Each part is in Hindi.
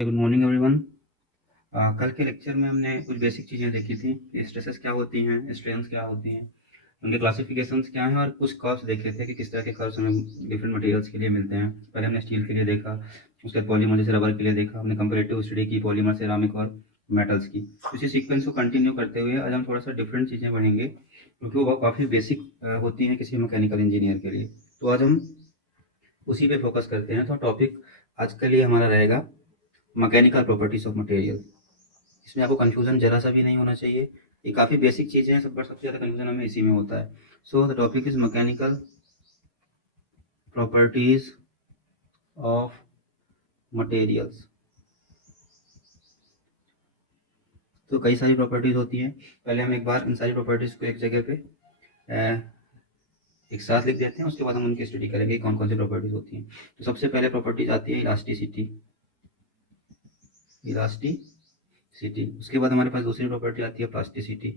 Good morning everyone. कल के लेक्चर में हमने कुछ बेसिक चीज़ें देखी थी कि स्ट्रेसेस क्या होती हैं, स्ट्रेन्स क्या होती हैं, उनके क्लासिफिकेशंस क्या हैं और कुछ कर्व्स देखे थे कि किस तरह के कर्व्स हमें डिफरेंट मटेरियल्स के लिए मिलते हैं। पहले हमने स्टील के लिए देखा, उसके बाद पॉलीमर जैसे रबर के लिए देखा, हमने कंपैरेटिव स्टडी की पॉलीमर, सेरामिक और मेटल्स की। इसी सीक्वेंस को कंटिन्यू करते हुए आज हम थोड़ा सा डिफरेंट चीज़ें पढ़ेंगे क्योंकि वो काफ़ी बेसिक होती हैं किसी मैकेनिकल इंजीनियर के लिए। तो आज हम उसी पे फोकस करते हैं। तो टॉपिक आज के लिए हमारा रहेगा मैकेनिकल प्रॉपर्टीज ऑफ मटेरियल। इसमें आपको कन्फ्यूज़न ज़रा सा भी नहीं होना चाहिए। ये काफ़ी बेसिक चीज़ें हैं, सबसे ज़्यादा कन्फ्यूज़न हमें इसी में होता है। So the topic is mechanical properties of materials. तो कई सारी प्रॉपर्टीज़ होती हैं। पहले हम एक बार इन सारी प्रॉपर्टीज़ को एक जगह पे एक साथ लिख देते हैं, उसके बाद हम उनकी स्टडी करेंगे कौन कौन सी प्रॉपर्टीज़ होती हैं। तो सबसे पहले प्रॉपर्टीज़ आती है इलास्टिसिटी। इलास्टिसिटी उसके बाद हमारे पास दूसरी प्रॉपर्टी आती है प्लास्टिसिटी।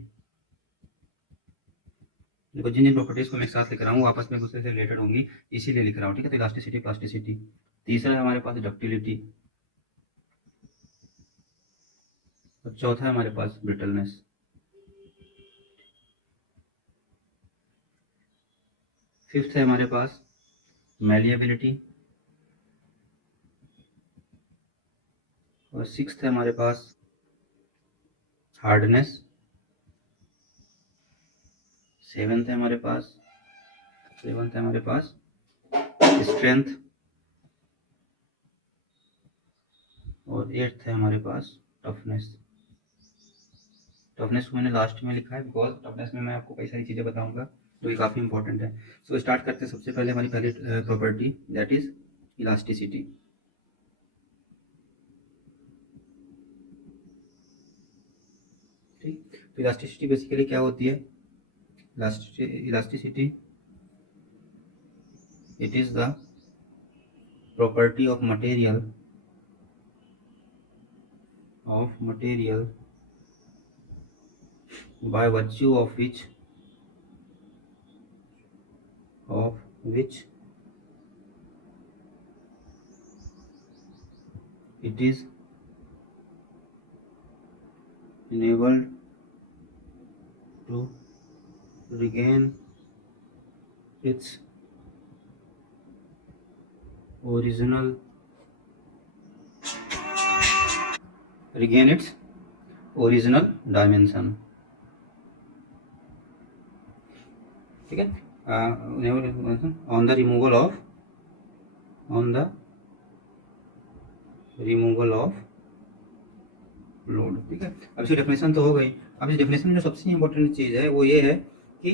देखो जिन जिन प्रॉपर्टीज़ को मैं एक साथ लिख रहा हूँ आपस में एक दूसरे से रिलेटेड होंगी, इसीलिए लिख रहा हूँ। ठीक है, तो इलास्टिसिटी, प्लास्टिसिटी। तीसरा है हमारे पास डक्टिलिटी और चौथा है हमारे पास ब्रिटलनेस। फिफ्थ है हमारे पास मैलिएबिलिटी और सिक्स्थ है हमारे पास हार्डनेस। सेवंथ है हमारे पास स्ट्रेंथ और एट्थ है हमारे पास टफनेस। टफनेस को मैंने लास्ट में लिखा है बिकॉज टफनेस में मैं आपको कई सारी चीज़ें बताऊंगा तो ये काफ़ी इंपॉर्टेंट है। सो स्टार्ट करते हैं। सबसे पहले हमारी पहली प्रॉपर्टी दैट इज इलास्टिसिटी। ठीक, तो इलास्टिसिटी बेसिकली क्या होती है? Elasticity it is the property of material by virtue of which it is enabled to regain its original dimension। ठीक है, on the removal of load. ठीक है, अब इसकी डेफिनेशन तो हो गई। अब इस डेफिनेशन में जो सबसे इंपॉर्टेंट चीज़ है वो ये है कि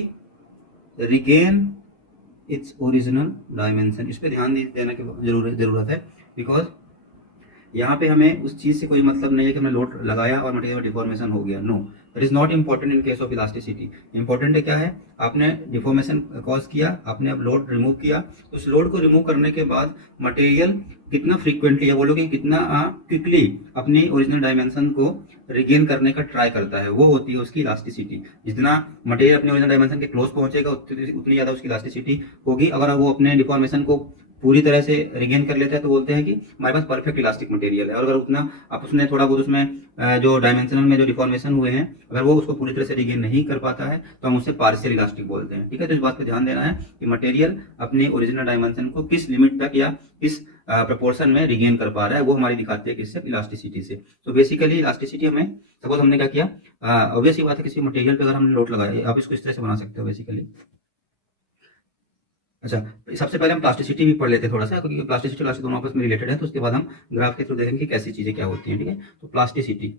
रिगेन इट्स ओरिजिनल डायमेंशन। इस पर ध्यान देने की जरूरत है बिकॉज यहाँ पे हमें उस चीज़ से कोई मतलब नहीं है कि हमने लोड लगाया और मटेरियल डिफॉर्मेशन हो गया। No, that is not important in case of elasticity. Important है क्या है, आपने डिफॉर्मेशन कॉज किया, आपने अब लोड रिमूव किया, उस लोड को रिमूव करने के बाद मटेरियल कितना फ्रीक्वेंटली, या बोलो कि कितना क्विकली अपनी ओरिजिनल डायमेंशन को रिगेन करने का ट्राई करता है, वो होती है उसकी इलास्टिसिटी। जितना मटेरियल अपने ओरिजिनल डायमेंशन के क्लोज पहुंचेगा उतनी ज़्यादा उसकी इलास्टिसिटी होगी। अगर वो अपने डिफॉर्मेशन को पूरी तरह से रिगेन कर लेता है तो बोलते हैं कि हमारे पास परफेक्ट इलास्टिक मटेरियल है। और अगर उतना आप उसने थोड़ा बहुत उसमें जो डायमेंशनल में जो डिफॉर्मेशन हुए हैं, अगर वो उसको पूरी तरह से रिगेन नहीं कर पाता है तो हम उसे पार्शियल इलास्टिक बोलते हैं। ठीक है, तो इस बात पर ध्यान देना है कि मटेरियल अपने ओरिजिनल डायमेंशन को किस लिमिट तक या किस प्रपोर्शन में रिगेन कर पा रहा है, वो हमारी दिखाती है किससे? इलास्टिसिटी से। तो बेसिकली इलास्टिसिटी हमें, सपोज हमने क्या किया, ऑब्वियस ही बात है किसी मटेरियल पे अगर हमने लोड लगाया, आप इसको इस तरह से बना सकते हो बेसिकली। अच्छा, सबसे पहले हम प्लास्टिसिटी भी पढ़ लेते हैं थोड़ा सा, क्योंकि प्लास्टिसिटी और दोनों आपस में रिलेटेड है। तो उसके बाद हम ग्राफ के थ्रू देखेंगे कि कैसी चीजें क्या होती हैं। ठीक है, तो प्लास्टिसिटी।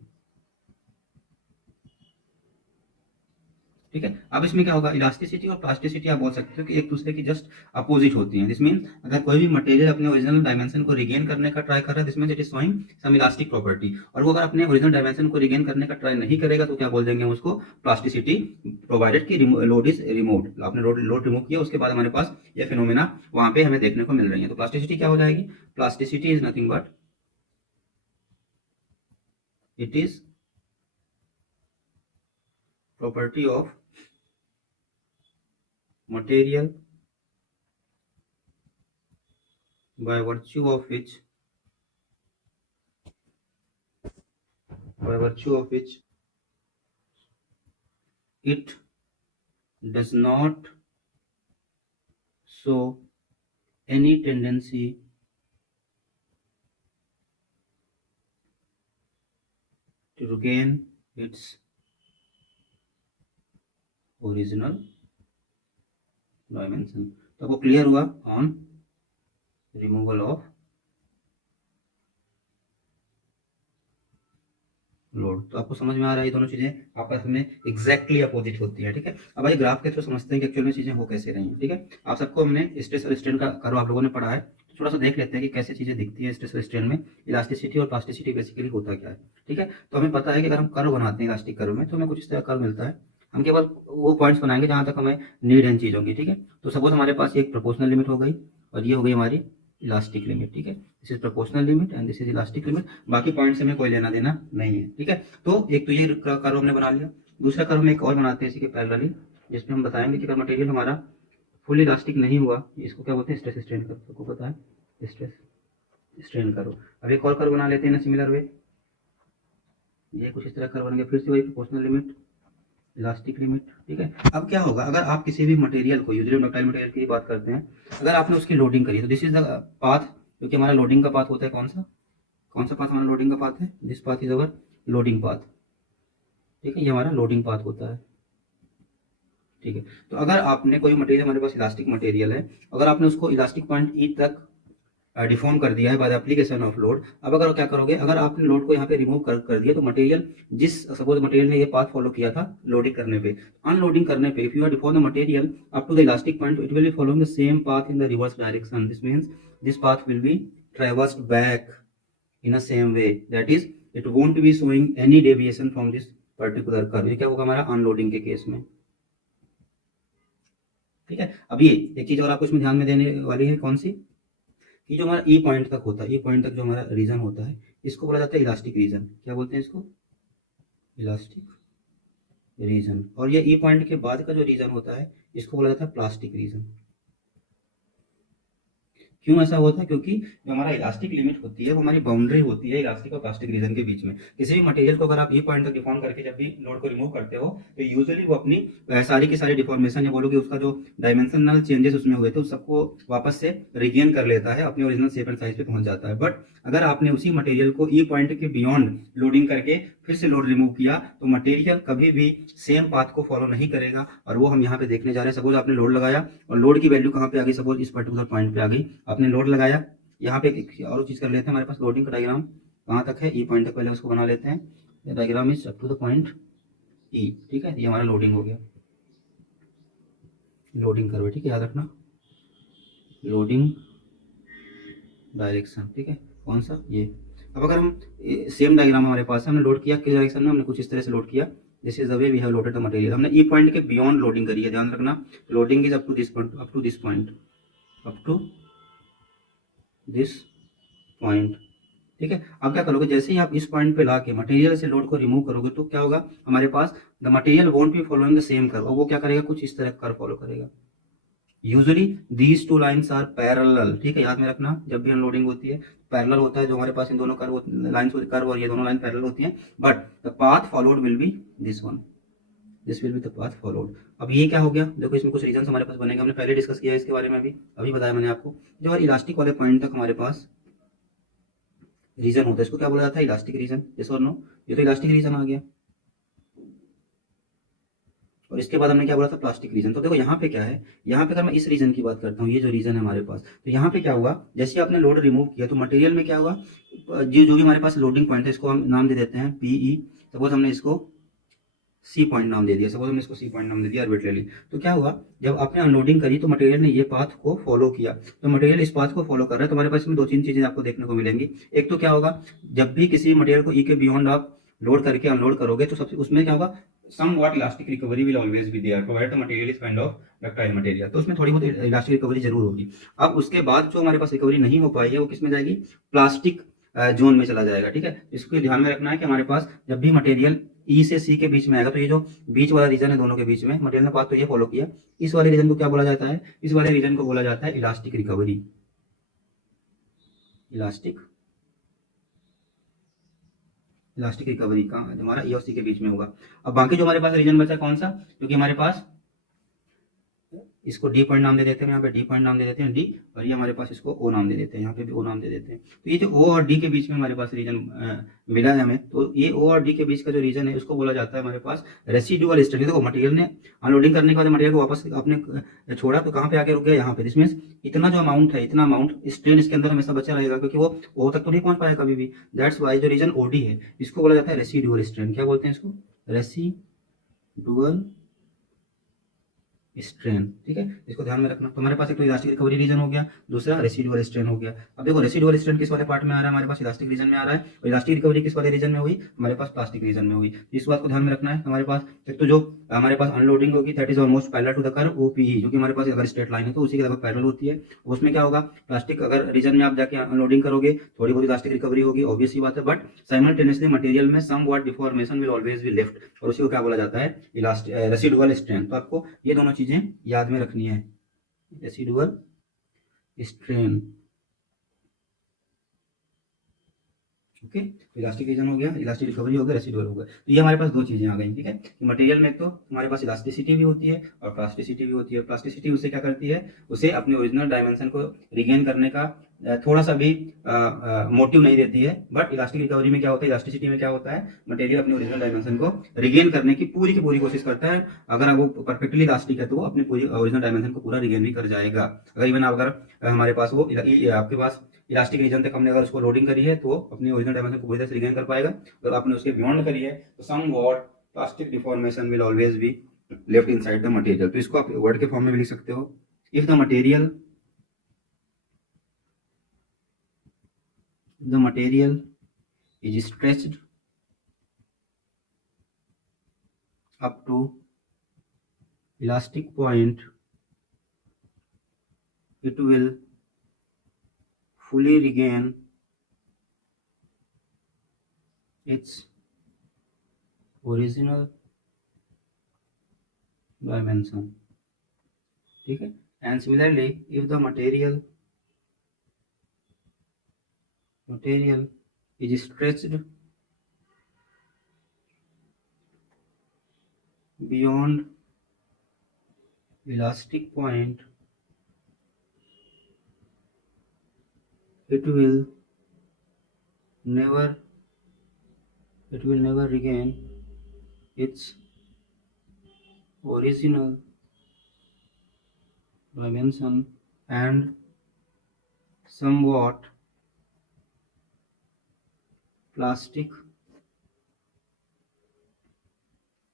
ठीक है, अब इसमें क्या होगा, इलास्टिसिटी और प्लास्टिसिटी आप बोल सकते हो कि एक दूसरे की जस्ट अपोजिट होती हैं। दिस मीन अगर कोई भी मटेरियल अपने ओरिजिनल डायमेंशन को रिगेन करने का ट्राई कर रहा है, this mean it is showing some elastic property. और वो अगर अपने ओरिजिनल डायमेंशन को रिगेन करने का ट्राई नहीं करेगा तो क्या बोल देंगे हम उसको? प्लास्टिसिटी, प्रोवाइडेड की लोड इज रिमूव्ड। आपने लोड रिमूव किया, उसके बाद हमारे पास ये फिनोमेना वहां पे हमें देखने को मिल रही है। तो प्लास्टिसिटी क्या हो जाएगी? Plasticity is nothing but it is property of material by virtue of which by virtue of which it does not show any tendency to regain its original dimension। तो आपको क्लियर हुआ ऑन रिमूवल ऑफ लोड। तो आपको समझ में आ रहा है ये दोनों चीजें आपस में एग्जैक्टली अपोजिट होती है, ठीक है। अब भाई ग्राफ के थ्रू समझते हैं कि एक्चुअल में चीजें हो कैसे रही हैं, ठीक है। आप सबको हमने स्ट्रेस और स्ट्रेन का कर्व आप लोगों ने पढ़ा है, तो थोड़ा सा देख लेते हैं कि कैसे चीजें दिखती है स्ट्रेस और स्ट्रेन में, इलास्टिसिटी और प्लास्टिसिटी बेसिकली होता क्या है, ठीक है। तो हमें पता है कि अगर हम कर्व बनाते हैं इलास्टिक कर्व में, तो हमें कुछ इस तरह कर्व मिलता है। हम केवल वो पॉइंट्स बनाएंगे जहां तक हमें नीड एंड चीज होगी, ठीक है। तो सपोज हमारे पास एक प्रोपोर्शनल लिमिट हो गई और ये हो गई हमारी इलास्टिक लिमिट, ठीक है। This is proportional limit and this is elastic limit. बाकी पॉइंट से हमें कोई लेना देना नहीं है, ठीक है। तो एक तो ये कर्व हमने बना लिया। दूसरा कर्व हम एक और बनाते हैं इसी के पैरेलली, जिसमें हम बताएंगे कि अगर मटेरियल हमारा फुल इलास्टिक नहीं हुआ, इसको क्या बोलते हैं, स्ट्रेस स्ट्रेन कर्व। सबको पता है स्ट्रेस स्ट्रेन कर्व। अब एक और कर्व बना लेते हैं ना सिमिलर वे। ये कुछ इस तरह कर्व बन गया, फिर से वही प्रोपोर्शनल लिमिट इलास्टिक लिमिट, ठीक है। अब क्या होगा, अगर आप किसी भी मटेरियल को, यूजुअली डक्टाइल मटेरियल की बात करते हैं, अगर आपने उसकी लोडिंग करी तो दिस इज द पाथ, क्योंकि हमारा लोडिंग का पाथ होता है कौन सा पाथ हमारा लोडिंग का पाथ है, this path is our loading path, ठीक है। ये हमारा लोडिंग पाथ होता है, ठीक है। तो अगर आपने कोई मटेरियल, हमारे पास इलास्टिक मटेरियल है, अगर आपने उसको इलास्टिक पॉइंट ई तक डिफॉर्म कर दिया है by the application of load. अब अगर क्या करोगे, अगर आपने लोड को यहाँ पे रिमूव कर दिया, तो मटेरियल जिस सपोज मटेरियल ने ये पाथ फॉलो किया था लोडिंग करने पे, अनलोडिंग करने पे, if you are deform the material up to the elastic point, it will be following the same path in the reverse direction. This means this path will be traversed back in a same way, that is it won't be showing any deviation from this particular curve. ये क्या होगा हमारा अनलोडिंग के केस में, ठीक है। अब ये एक चीज और आपको इसमें ध्यान में देने वाली है, कौन सी, कि जो हमारा ई पॉइंट तक होता है, ई पॉइंट तक जो हमारा रीजन होता है, इसको बोला जाता है इलास्टिक रीजन। क्या बोलते हैं इसको, इलास्टिक रीजन। और ये ई पॉइंट के बाद का जो रीजन होता है, इसको बोला जाता है प्लास्टिक रीजन। क्यों ऐसा होता है, क्योंकि जो हमारा इलास्टिक लिमिट होती है वो हमारी बाउंड्री होती है इलास्टिक और प्लास्टिक रीजन के बीच में। किसी भी मटेरियल को अगर आप ई पॉइंट तक डिफॉर्म करके जब भी लोड को रिमूव करते हो, तो यूजुअली वो अपनी सारी की सारी डिफॉर्मेशन, या बोलो कि उसका जो डायमेंशनल चेंजेस उसमें हुए थे, उस सबको वापस से रिगेन कर लेता है, अपने ओरिजिनल शेप एंड साइज पे पहुंच जाता है। बट अगर आपने उसी मटेरियल को ई पॉइंट के बियॉन्ड लोडिंग करके फिर से लोड रिमूव किया, तो मटेरियल कभी भी सेम पाथ को फॉलो नहीं करेगा। और वो हम यहाँ पे देखने जा रहे हैं। सपोज आपने लोड लगाया और लोड की वैल्यू कहाँ पे आ गई, सपोज इस पर्टिकुलर पॉइंट पे आ गई, आपने लोड लगाया। यहाँ पे एक और चीज कर लेते हैं, हमारे पास लोडिंग का डायग्राम कहाँ तक है, ई पॉइंट तक पहले उसको बना लेते हैं। Diagram is up to the point E, ठीक है। ये हमारा लोडिंग हो गया, लोडिंग कर्व, ठीक है, याद रखना, लोडिंग डायरेक्शन, ठीक है, कौन सा, ये। अब अगर हम सेम डायग्राम हमारे पास है, हमने लोड किया किस डायरेक्शन में, हमने कुछ इस तरह से लोड किया, this is the way we have loaded the material. हमने ई पॉइंट के बियॉन्ड लोडिंग करी है, ध्यान रखना, loading is up to this point, up to this point, up to this point, ठीक है। अब क्या करोगे, जैसे ही आप इस पॉइंट पे लाके मटेरियल से लोड को रिमूव करोगे, तो क्या होगा हमारे पास, the material won't be following the same curve, और वो क्या करेगा, कुछ इस तरह कर्व फॉलो करेगा। Usually these two lines are parallel, ठीक है, याद में रखना, जब भी अनलोडिंग होती है पैरेलल होता है, जो हमारे पास इन दोनों कर्व लाइंस कर्व और ये दोनों लाइन पैरेलल होती हैं, but the path followed will be this one, this will be the path followed. अब ये क्या हो गया, देखो इसमें कुछ रीजन हमारे पास बनेंगे, हमने पहले डिस्कस किया है इसके बारे में, अभी बताया मैंने आपको। जो इलास्टिक वाले पॉइंट तक हमारे पास रीजन होता है, इसको क्या बोला जाता है, इलास्टिक रीजन, यस और नो। ये तो इलास्टिक रीजन आ गया, और इसके बाद हमने क्या बोला था, प्लास्टिक रीजन। तो देखो यहाँ पे क्या है, यहाँ पे अगर मैं इस रीजन की बात करता हूँ, ये जो रीजन है हमारे पास, तो यहाँ पे क्या हुआ, जैसे आपने लोड रिमूव किया, तो मटेरियल में क्या हुआ, जो भी हमारे पास लोडिंग पॉइंट है, इसको हम नाम दे देते हैं पीई। सपोज हमने इसको सी पॉइंट नाम दे दिया, सपोज हमने इसको सी पॉइंट नाम दे दिया आर्बिट्रेली। तो क्या हुआ, जब आपने अनलोडिंग करी, तो मटेरियल ने ये पाथ को फॉलो किया, तो मटेरियल इस पाथ को फॉलो कर रहा है। तो हमारे पास इसमें दो तीन चीजें आपको देखने को मिलेंगी। एक तो क्या होगा, जब भी किसी मटेरियल को ई के बियॉन्ड आप लोड करके अनलोड करोगे, तो सबसे उसमें क्या होगा, somewhat elastic recovery will always be there provided the material is kind of ductile material। तो उसमें थोड़ी बहुत इलास्टिक रिकवरी जरूर होगी। अब उसके बाद जो हमारे पास रिकवरी नहीं हो पाई है, वो किस में जाएगी, प्लास्टिक जोन में चला जाएगा, ठीक है। इसको ध्यान में रखना है कि हमारे पास जब भी मटेरियल ई से सी के बीच में आएगा, तो ये जो बीच वाला रीजन है दोनों के बीच में, मटेरियल ने पाथ तो ये फॉलो किया, इस वाले रीजन को क्या बोला जाता है, इस वाले रीजन को बोला जाता है elastic recovery, elastic elastic recovery का हमारा ए और सी के बीच में होगा। अब बाकी जो हमारे पास रीजन बचा कौन सा, क्योंकि हमारे पास इसको डी पॉइंट नाम दे देते हैं, यहाँ पे डी पॉइंट नाम दे देते हैं डी, और ये हमारे पास इसको ओ नाम दे देते हैं, यहाँ पे भी ओ नाम दे देते हैं। तो ये जो ओ और डी के बीच में हमारे पास रीजन मिला है हमें, तो ये ओ और डी के बीच का जो रीजन है उसको बोला जाता है हमारे पास रेसिडुअल स्ट्रेन। देखो मटेरियल ने अनलोडिंग करने के बाद मटेरियल को वापस आपने छोड़ा तो कहाँ पे आके रुक गया, यहाँ पे। दिस मीन्स इतना जो अमाउंट है, इतना अमाउंट स्ट्रेन इसके अंदर हमेशा बचा रहेगा, क्योंकि वो ओ तक तो नहीं पहुंच पाएगा कभी भी। दैट्स वाई जो रीजन ओडी है इसको बोला जाता है रेसिडुअल स्ट्रेन। क्या बोलते हैं इसको, रेसिडुअल स्ट्रेन। ठीक है, इसको ध्यान में रखना। तो हमारे पास एक तो इलास्टिक रिकवरी रीजन हो गया, दूसरा रेसिडुअल स्ट्रेन हो गया। अब देखो रेसिडुअल स्ट्रेन किस वाले पार्ट में आ रहा है, हमारे पास इलास्टिक रीजन में आ रहा है, और इलास्टिक रिकवरी किस वाले रीजन में हुई, हमारे पास प्लास्टिक रीजन में हुई। इस बात को ध्यान में रखना है। हमारे पास एक तो जो हमारे पास अनलोडिंग होगी that is almost parallel to the curve OPE, जो कि हमारे पास अगर स्ट्रेट लाइन है तो उसी के लगभग पैरेलल होती है। उसमें क्या होगा, प्लास्टिक अगर रीजन में आप जाके अनलोडिंग करोगे थोड़ी बहुत इलास्टिक रिकवरी होगी, ऑब्वियस सी बात है, बट साइमल्टेनियसली मटेरियल में somewhat deformation will always be left, और उसी को क्या बोला जाता है, इलास्टिक रेसिडुअल स्ट्रेन। तो आपको ये दोनों चीजें याद में रखनी है, रेसिडुअल स्ट्रेन। ओके, तो इलास्टिक रीजन हो गया, इलास्टिक रिकवरी हो गया, रेसिडुअल हो गया। तो ये हमारे पास दो चीजें आ गई। ठीक है, कि मटेरियल में एक तो हमारे पास इलास्टिसिटी भी होती है और प्लास्टिसिटी भी होती है। प्लास्टिसिटी उसे क्या करती है, उसे अपने ओरिजिनल डायमेंशन को रिगेन करने का थोड़ा सा भी मोटिव नहीं देती है। बट इलास्टिक रिकवरी में क्या होता है, इलास्टिसिटी में क्या होता है, मटेरियल अपने ओरिजिनल डायमेंशन को रिगेन करने की पूरी कोशिश करता है। अगर वो परफेक्टली इलास्टिक है तो वो अपनी पूरी ओरिजिनल डायमेंशन को पूरा रिगेन भी कर जाएगा। अगर इवन अगर हमारे पास वो आपके पास इलास्टिक रीजन तक हमने अगर उसको लोडिंग करी है तो अपनी ओरिजिनल डायमेंशन को पूरी तरह से रिगेन कर पाएगा। अगर आपने उसके बियॉन्ड करी है तो somewhat plastic deformation will always be left inside the material. तो इसको आप वर्ड के फॉर्म में भी लिख सकते हो, if the material is stretched up to elastic point it will fully regain its original dimension. ठीक है, and similarly if the material is stretched beyond elastic point it will never regain its original dimension, and somewhat plastic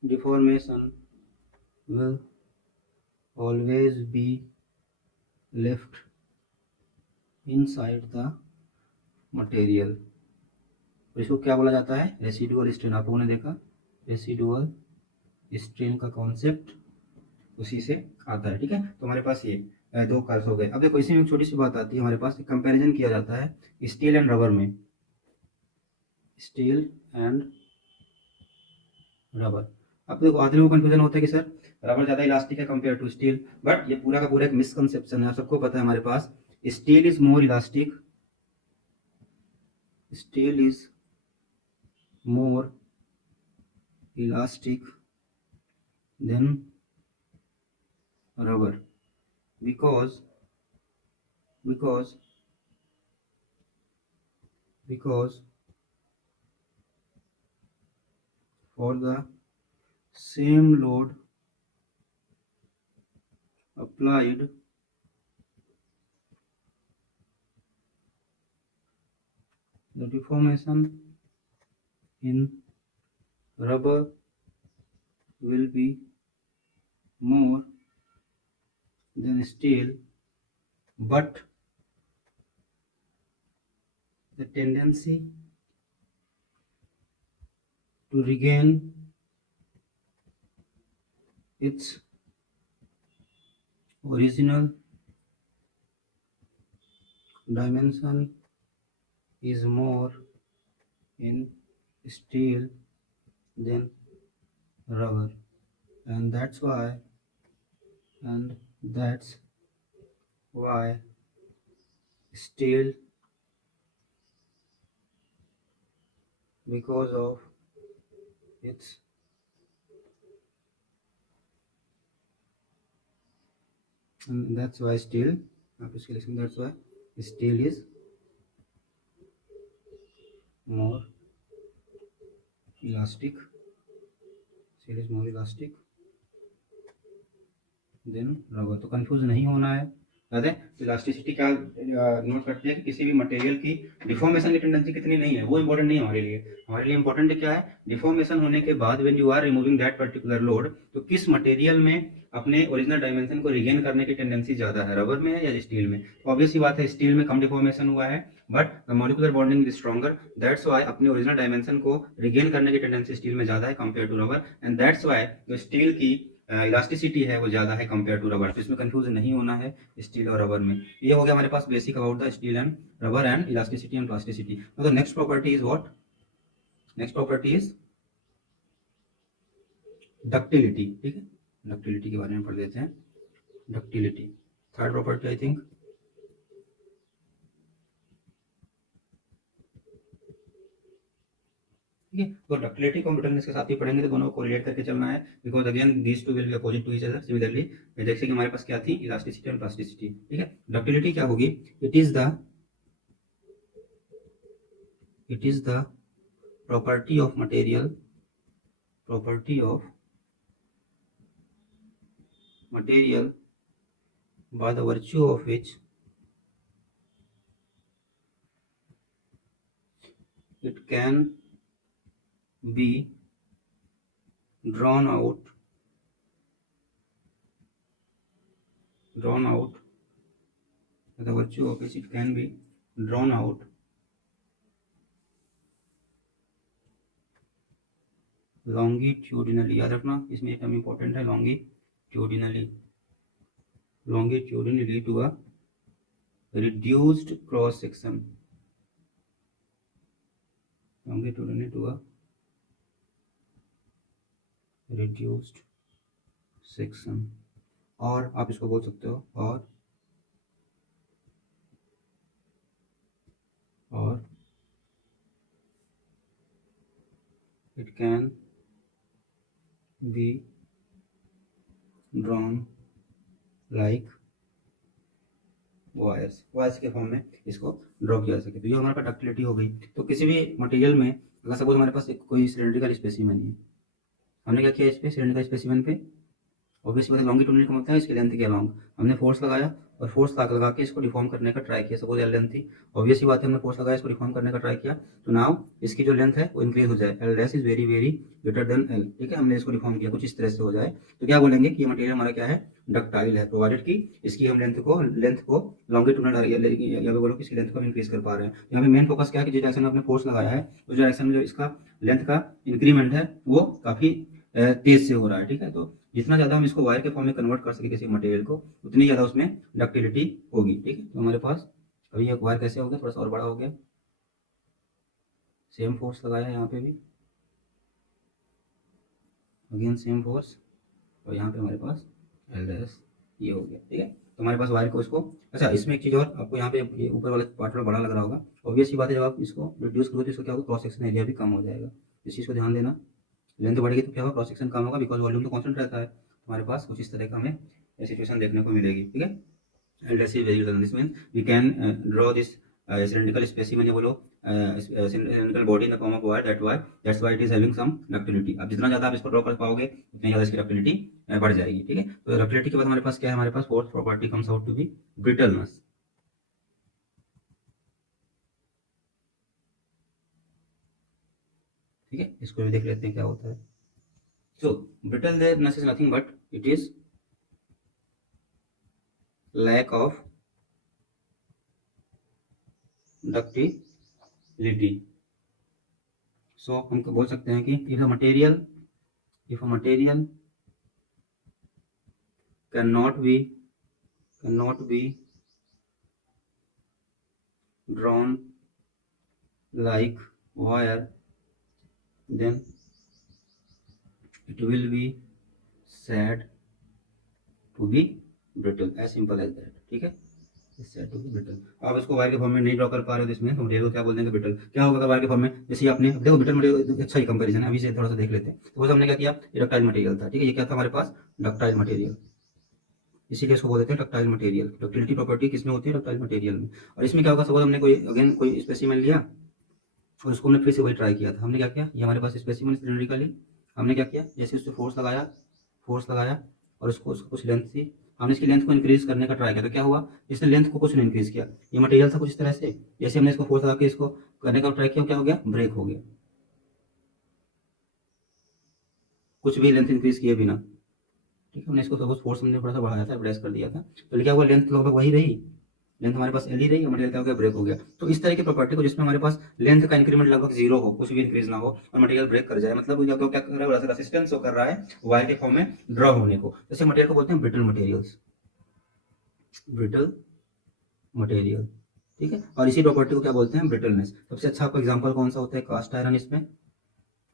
deformation will always be left inside the material. तो इसको क्या बोला जाता है, रेसिडुअल स्ट्रेन। आप लोगों ने देखा रेसिडुअल स्ट्रेन का कॉन्सेप्ट उसी से आता है। ठीक है, तो हमारे पास ये दो कर्व्स हो गए। अब देखो इसी में एक छोटी सी बात आती है, हमारे पास कंपैरिजन किया जाता है स्टील एंड रबर में, स्टील एंड रबर। अब देखो आदमी को कंफ्यूजन होता है कि सर रबर ज़्यादा इलास्टिक है कंपेयर टू स्टील, बट ये पूरा का पूरा एक मिसकंसेप्शन है। सबको पता है हमारे पास steel is more elastic, steel is more elastic than rubber because for the same load applied the deformation in rubber will be more than steel, but the tendency to regain its original dimension is more in steel than rubber, and that's why steel because of its that's why steel, आप इसके लिखेंगे that's why steel is more elastic, steel is more elastic than rubber. तो कंफ्यूज नहीं होना है। याद है इलास्टिसिटी क्या नोट करते हैं कि किसी भी मटेरियल की डिफॉर्मेशन की टेंडेंसी कितनी नहीं है, वो इंपॉर्टेंट नहीं है हमारे लिए। हमारे लिए इंपॉर्टेंट है क्या है, डिफॉर्मेशन होने के बाद when you are removing that particular load, तो किस मटेरियल में अपने ओरिजिनल डायमेंशन को रिगेन करने की टेंडेंसी ज्यादा है, रबर में है या स्टील में। तो ऑब्वियस ही बात है स्टील में कम डिफॉर्मेशन हुआ है, but the molecular bonding is stronger, that's why अपने ओरिजिनल डायमेंशन को रिगेन करने की टेंडेंसी स्टील में ज्यादा है compare to rubber, and that's why जो स्टील की इलास्टिसिटी है वो ज्यादा है कंपेयर टू रबर। तो इसमें कंफ्यूज नहीं होना है स्टील और रबर में। ये हो गया हमारे पास basic about the steel and rubber and elasticity and plasticity. तो next property is what, next property is ductility. ठीक है, डक्टिलिटी के बारे में पढ़ लेते हैं। Ductility third property I think. ठीक है, तो डक्टिलिटी को ब्रिटलनेस के साथ ही पढ़ेंगे, तो दोनों को कोरिलेट करके चलना है, because again these two will be opposite to each other. Similarly जैसे कि हमारे पास क्या थी, इलास्टिसिटी एंड प्लास्टिसिटी। ठीक है, डक्टिलिटी क्या होगी, it is the property of material by the virtue of which it can be drawn out by the virtue of which it can be drawn out longitudinally। याद रखना इसमें एक टर्म इंपॉर्टेंट है, longitudinally to a reduced cross section, longitudinally to a reduced section। और आप इसको बोल सकते हो और it can be drawn like wires के फॉर्म में इसको ड्रॉ किया जा सके। तो ये हमारे पास डक्टिलिटी हो गई। तो किसी भी मटेरियल में अगर सपोज हमारे पास एक कोई सिलेंड्रिकल स्पेसिमेन है, हमने क्या किया इस पे सिलेंड्रिकल स्पेसिमेन पे, ऑब्वियस बात है लॉन्गिट्यूडिनल का मतलब है इसकी लेंथ के अलॉन्ग हमने फोर्स लगाया और फोर्स लगा के इसको डिफॉर्म करने का ट्राई किया। सपोज एल लेंथ थी, ऑब्वियस ही बात है हमने फोर्स लगाया इसको डिफॉर्म करने का ट्राई किया, तो नाउ इसकी जो लेंथ है वो इंक्रीज हो जाए, L dash is very very greater than L. ठीक है, हमने इसको डिफॉर्म किया कुछ इस तरह से हो जाए, तो क्या बोलेंगे कि ये मटेरियल हमारा क्या है, डक्टाइल है, प्रोवाइडेड कि इसकी हम लेंथ को लॉन्गिट्यूडिनल या बोलो कि इसकी लेंथ को हम इंक्रीज कर पा रहे हैं। यहाँ पे मेन फोकस क्या है कि जिस डायरेक्शन में आपने फोर्स लगाया है उस डायरेक्शन में जो इसका लेंथ का इंक्रीमेंट है वो काफी तेज से हो रहा है। ठीक है, तो जितना ज़्यादा हम इसको वायर के फॉर्म में कन्वर्ट कर सके किसी मटेरियल को, उतनी ज़्यादा उसमें डक्टिलिटी होगी। ठीक है, तो हमारे पास अभी एक वायर कैसे हो गया, थोड़ा सा और बड़ा हो गया, सेम फोर्स लगाया यहाँ पे भी, अगेन सेम फोर्स, और यहाँ पे हमारे पास एल डैश ये हो गया। ठीक है, तो हमारे पास वायर को इसको, अच्छा इसमें एक चीज़ और आपको यहाँ पे ये ऊपर वाले पार्ट में बड़ा लग रहा होगा, ऑब्वियस ही बात है जब आप इसको रिड्यूस करो तो इसको क्या होगा, क्रॉस सेक्शन एरिया भी कम हो जाएगा। इस चीज़ को ध्यान देना, लेंथ बढ़ेगी तो क्या होगा, क्रॉस सेक्शन कम होगा, बिकॉज वॉल्यूम तो कांस्टेंट रहता है। हमारे पास कुछ इस तरह का हमें सिचुएशन देखने को मिलेगी। ठीक है, and let's see very this means we can draw this cylindrical specimen या बोलो cylindrical body in the form of wire, that's why it is having some ductility। अब जितना ज़्यादा आप इसको ड्रॉ कर पाओगे उतनी ज़्यादा इसकी डक्टिलिटी बढ़ जाएगी। ठीक है, तो डक्टिलिटी के बाद हमारे पास क्या है, हमारे पास fourth property comes out to be brittleness. ठीक है, इसको भी देख लेते हैं क्या होता है। So brittleness is nothing but it is lack of ductility। So हम बोल सकते हैं कि if a material cannot be drawn like wire, then it will be said to be brittle, as simple as that। ठीक है, is said to be brittle. आप इसको वायर के फॉर्म में नहीं ड्रॉ कर पा रहे हो तो इसमें तो मटेरियल को क्या बोल देंगे, ब्रिटल। क्या होगा वायर के फॉर्म में, जैसे आपने देखो ब्रिटल मटेरियल अच्छा ही कंपैरिजन है, अभी से थोड़ा सा देख लेते हैं। तो वो हमने क्या किया, ये डक्टाइल मटेरियल था, ठीक है, ये क्या था हमारे पास, डक्टाइल मटेरियल, इसीलिए इसको बोल देते हैं डक्टाइल मटेरियल। डक्टिलिटी प्रॉपर्टी किसमें होती है, डक्टाइल मटेरियल में। और इसमें क्या होगा, सपोज हमने कोई अगेन कोई स्पेसिमेन लिया और उसको हमने फिर से वही ट्राई किया था। हमने क्या किया, ये हमारे पास स्पेसिमेन सिलिंड्रिकली, हमने क्या किया, जैसे उस पर फोर्स लगाया और उसको कुछ लेंथ थी, हमने इसकी लेंथ को इंक्रीज करने का ट्राई किया। तो क्या हुआ, इसने लेंथ को कुछ नहीं इंक्रीज किया। ये मटेरियल था कुछ इस तरह से, जैसे हमने इसको फोर्स लगा के इसको करने का ट्राई किया, क्या हो गया, ब्रेक हो गया, कुछ भी लेंथ इंक्रीज किए बिना। ठीक है, हमने इसको सपोज फोर्स हमने थोड़ा सा बढ़ाया था, प्रेस कर दिया था, तो क्या हुआ, लेंथ लगभग वही रही, लेंथ हमारे पास एल ही रही, मटेरियल क्या हो गया, ब्रेक हो गया। तो इस तरह की प्रॉपर्टी को जिसमें हमारे पास लेंथ का इंक्रीमेंट लगभग जीरो हो, कुछ भी इंक्रीज ना हो और मटेरियल ब्रेक कर जाए, मतलब क्या क्या कर रहा है, रेसिस्टेंस शो कर रहा है वायर के फॉर्म में ड्रॉ होने को, जैसे मटेरियल को बोलते हैं ब्रिटल मटेरियल्स, ब्रिटल मटेरियल। ठीक है, और इसी प्रॉपर्टी को क्या बोलते हैं, ब्रिटलनेस। सबसे अच्छा आपका एग्जांपल कौन सा होता है, कास्ट आयरन। इसमें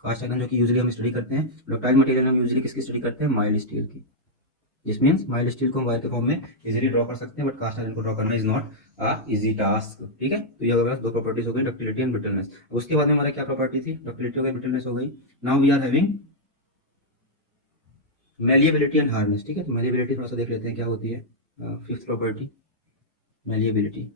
कास्ट आयरन जो कि यूजुअली हम स्टडी करते हैं, डक्टाइल मटेरियल हम यूजुअली किसकी स्टडी करते हैं, माइल्ड स्टील की। दिस मीन्स माइल्ड स्टील को हम वायर के फॉर्म में इजीली ड्रॉ कर सकते हैं, बट कास्ट आयरन को ड्रॉ करना is not a easy task. ठीक है, तो ये हमारे पास दो प्रॉपर्टीज हो गई, डक्टिलिटी एंड ब्रिटलनेस। उसके बाद में हमारा क्या प्रॉपर्टी थी, डक्टिलिटी हो गई, ब्रिटलनेस हो गई। Now we are having malleability and hardness. ठीक है, तो मैलिएबिलिटी थोड़ा सा देख लेते हैं क्या होती है, फिफ्थ प्रॉपर्टी, मैलिएबिलिटी।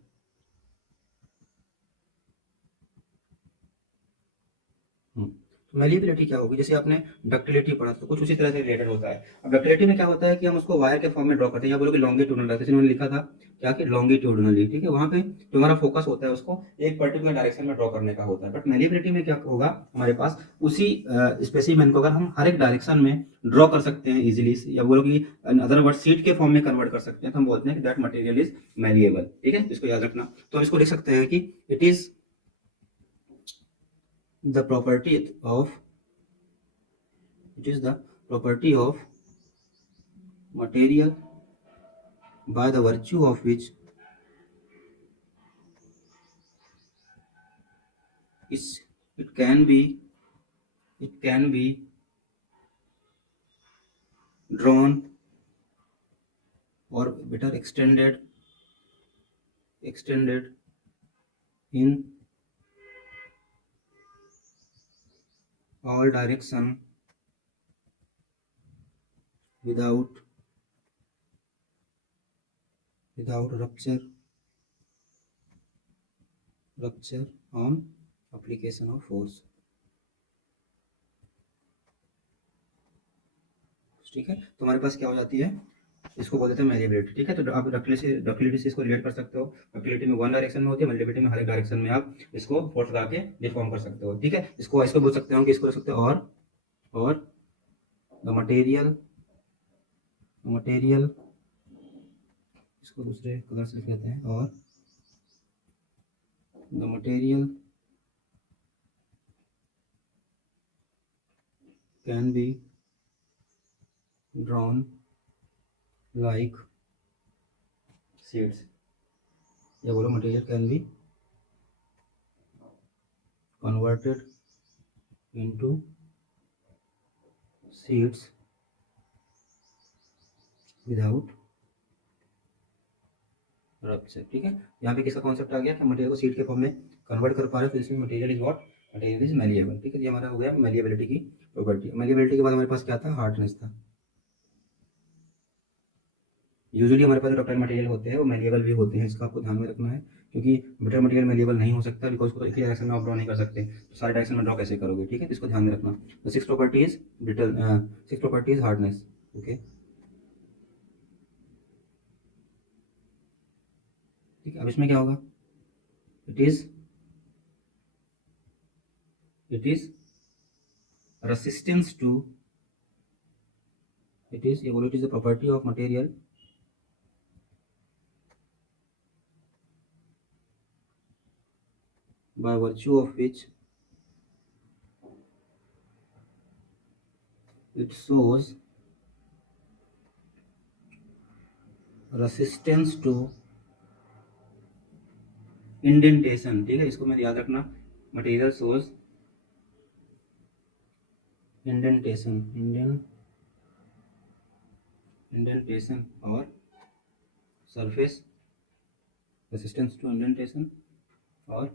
मैलिएबिलिटी क्या होगी, जैसे आपने डक्टिलिटी पढ़ा तो कुछ उसी तरह से रिलेटेड होता है। अब डक्टिलिटी में क्या होता है कि हम उसको वायर के फॉर्म में ड्रॉ करते हैं, या बोलो कि लॉन्गिट्यूडनल, जैसे उन्होंने लिखा था क्या कि लॉन्गिट्यूडनली। ठीक है, वहां पे जो हमारा फोकस होता है उसको एक पर्टिकुलर डायरेक्शन में ड्रॉ करने का होता है। बट मैलिएबिलिटी में क्या होगा, हमारे पास उसी स्पेसिमेन को अगर हम हर एक डायरेक्शन में ड्रॉ कर सकते हैं इजिली, या बोलो कि अदर वर्ड सीट के फॉर्म में कन्वर्ट कर सकते हैं, तो हम बोलते हैं कि दैट मटेरियल इज मैलिएबल। ठीक है, इसको याद रखना। तो हम इसको लिख सकते हैं कि it is the property of, it is the property of material by the virtue of which is it can be it can be drawn or better extended in all direction without rupture on application of force। ठीक है, तो हमारे पास क्या हो जाती है, इसको बोल देते हैं मैलिएबिलिटी। ठीक है, तो आप डक्टिलिटी से इसको रिलेट कर सकते हो। डक्टिलिटी में वन डायरेक्शन में होती है, मैलिएबिलिटी में हर एक डायरेक्शन में आप इसको फोर्स लगा के डिफॉर्म कर सकते हो। ठीक है, इसको इसको बोल सकते हो कि इसको रख सकते हो और द मटेरियल, इसको दूसरे कलर से लिख लेते हैं, और the material can be drawn like seeds, या बोलो material can be converted into seeds without rupture. ठीक है, यहाँ पे किसका कॉन्सेप्ट आ गया कि मटेरियल को सीड के फॉर्म में कन्वर्ट कर पा रहे हो, तो इसमें material is what, material is malleable. ठीक है, ये हमारा हो गया मैलिएबिलिटी की प्रॉपर्टी। मैलिएबिलिटी के बाद हमारे पास क्या था, हार्डनेस था। यूजुअली हमारे पास जो डक्टाइल मटेरियल होते हैं वो मैलिएबल भी होते हैं, इसका आपको ध्यान में रखना है, क्योंकि ब्रिटल मटेरियल मैलिएबल नहीं हो सकता, बिकॉज उसको एक ही डायरेक्शन में आप ड्रॉ नहीं कर सकते, तो सारे डायरेक्शन में ड्रॉ कैसे करोगे। ठीक है, तो इसको ध्यान में रखना। तो six property is brittle, six property is hardness. Okay, ठीक है, अब इसमें क्या होगा, इट इज रेसिस्टेंस टू, ये बोलो it is the property of material by virtue of which it shows resistance to indentation। ठीक है, इसको मैं याद रखना, मटेरियल shows indentation और surface रेसिस्टेंस टू इंडेंटेशन और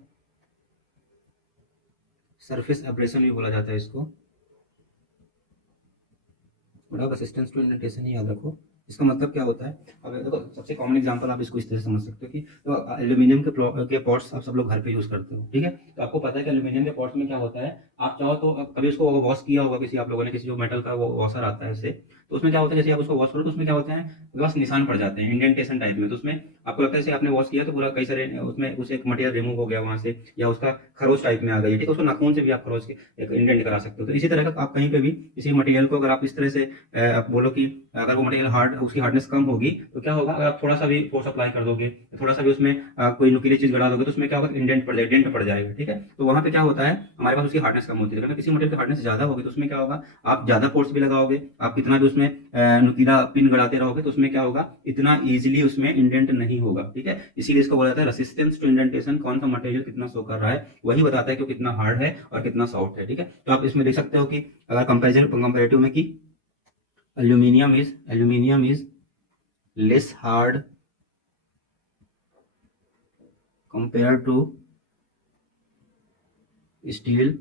सरफेस एब्रेशन भी बोला जाता है इसको, बड़ा रेसिस्टेंस टू इंडेंटेशन ही याद रखो। इसका मतलब क्या होता है, अब देखो सबसे कॉमन एग्जांपल आप इसको इस तरह से समझ सकते हो कि तो एल्यूमिनियम के पॉट्स आप सब लोग घर पे यूज करते हो, ठीक है। तो आपको पता है कि एल्यूमिनियम के पॉट्स में क्या होता है, आप चाहो तो कभी उसको वॉश किया होगा किसी आप लोगों ने, किसी जो मेटल का वो वॉशर आता है उससे, तो उसमें क्या होता है जैसे आप उसको वॉश करो तो उसमें क्या होते हैं बस निशान पड़ जाते हैं इंडेंटेशन टाइप में। तो उसमें आपको लगता है जैसे आपने वॉश किया तो पूरा कई सारे उसमें उसे एक मटेरियल रिमूव हो गया वहां से, या उसका खरोच टाइप में आ गई है, ठीक है। उसको नाखून से भी आप खरोच के एक इंडेंट करा सकते हो। तो इसी तरह का आप कहीं पे भी किसी मटेरियल को अगर आप इस तरह से आप बोलो कि अगर वो मटेरियल हार्ड उसकी हार्डनेस कम होगी तो क्या होगा, अगर आप थोड़ा सा भी फोर्स अप्लाई कर दोगे, थोड़ा सा भी उसमें कोई नुकीली चीज गड़ा दोगे तो उसमें क्या होगा, इंडेंट पड़ जाएगा, डेंट पड़ जाएगा, ठीक है। तो वहां पे क्या होता है हमारे पास उसकी हार्डनेस कम होती है। अगर किसी मटेरियल की हार्डनेस ज्यादा होगी तो उसमें क्या होगा, आप ज्यादा फोर्स भी लगाओगे, आप कितना भी उसमें नुकीला पिन गड़ाते रहोगे तो उसमें क्या होगा, इतना इजीली उसमें इंडेंट नहीं होगा, ठीक है। इसीलिए इसको बोला जाता है रेसिस्टेंस टू इंडेंटेशन। कौन सा मटेरियल कितना शो कर रहा है वही बताता है कि वो कितना हार्ड है और कितना सॉफ्ट है, ठीक है। तो आप इसमें देख सकते हो कि अगर कंपेरेटिव में कि aluminum is less hard compared to steel,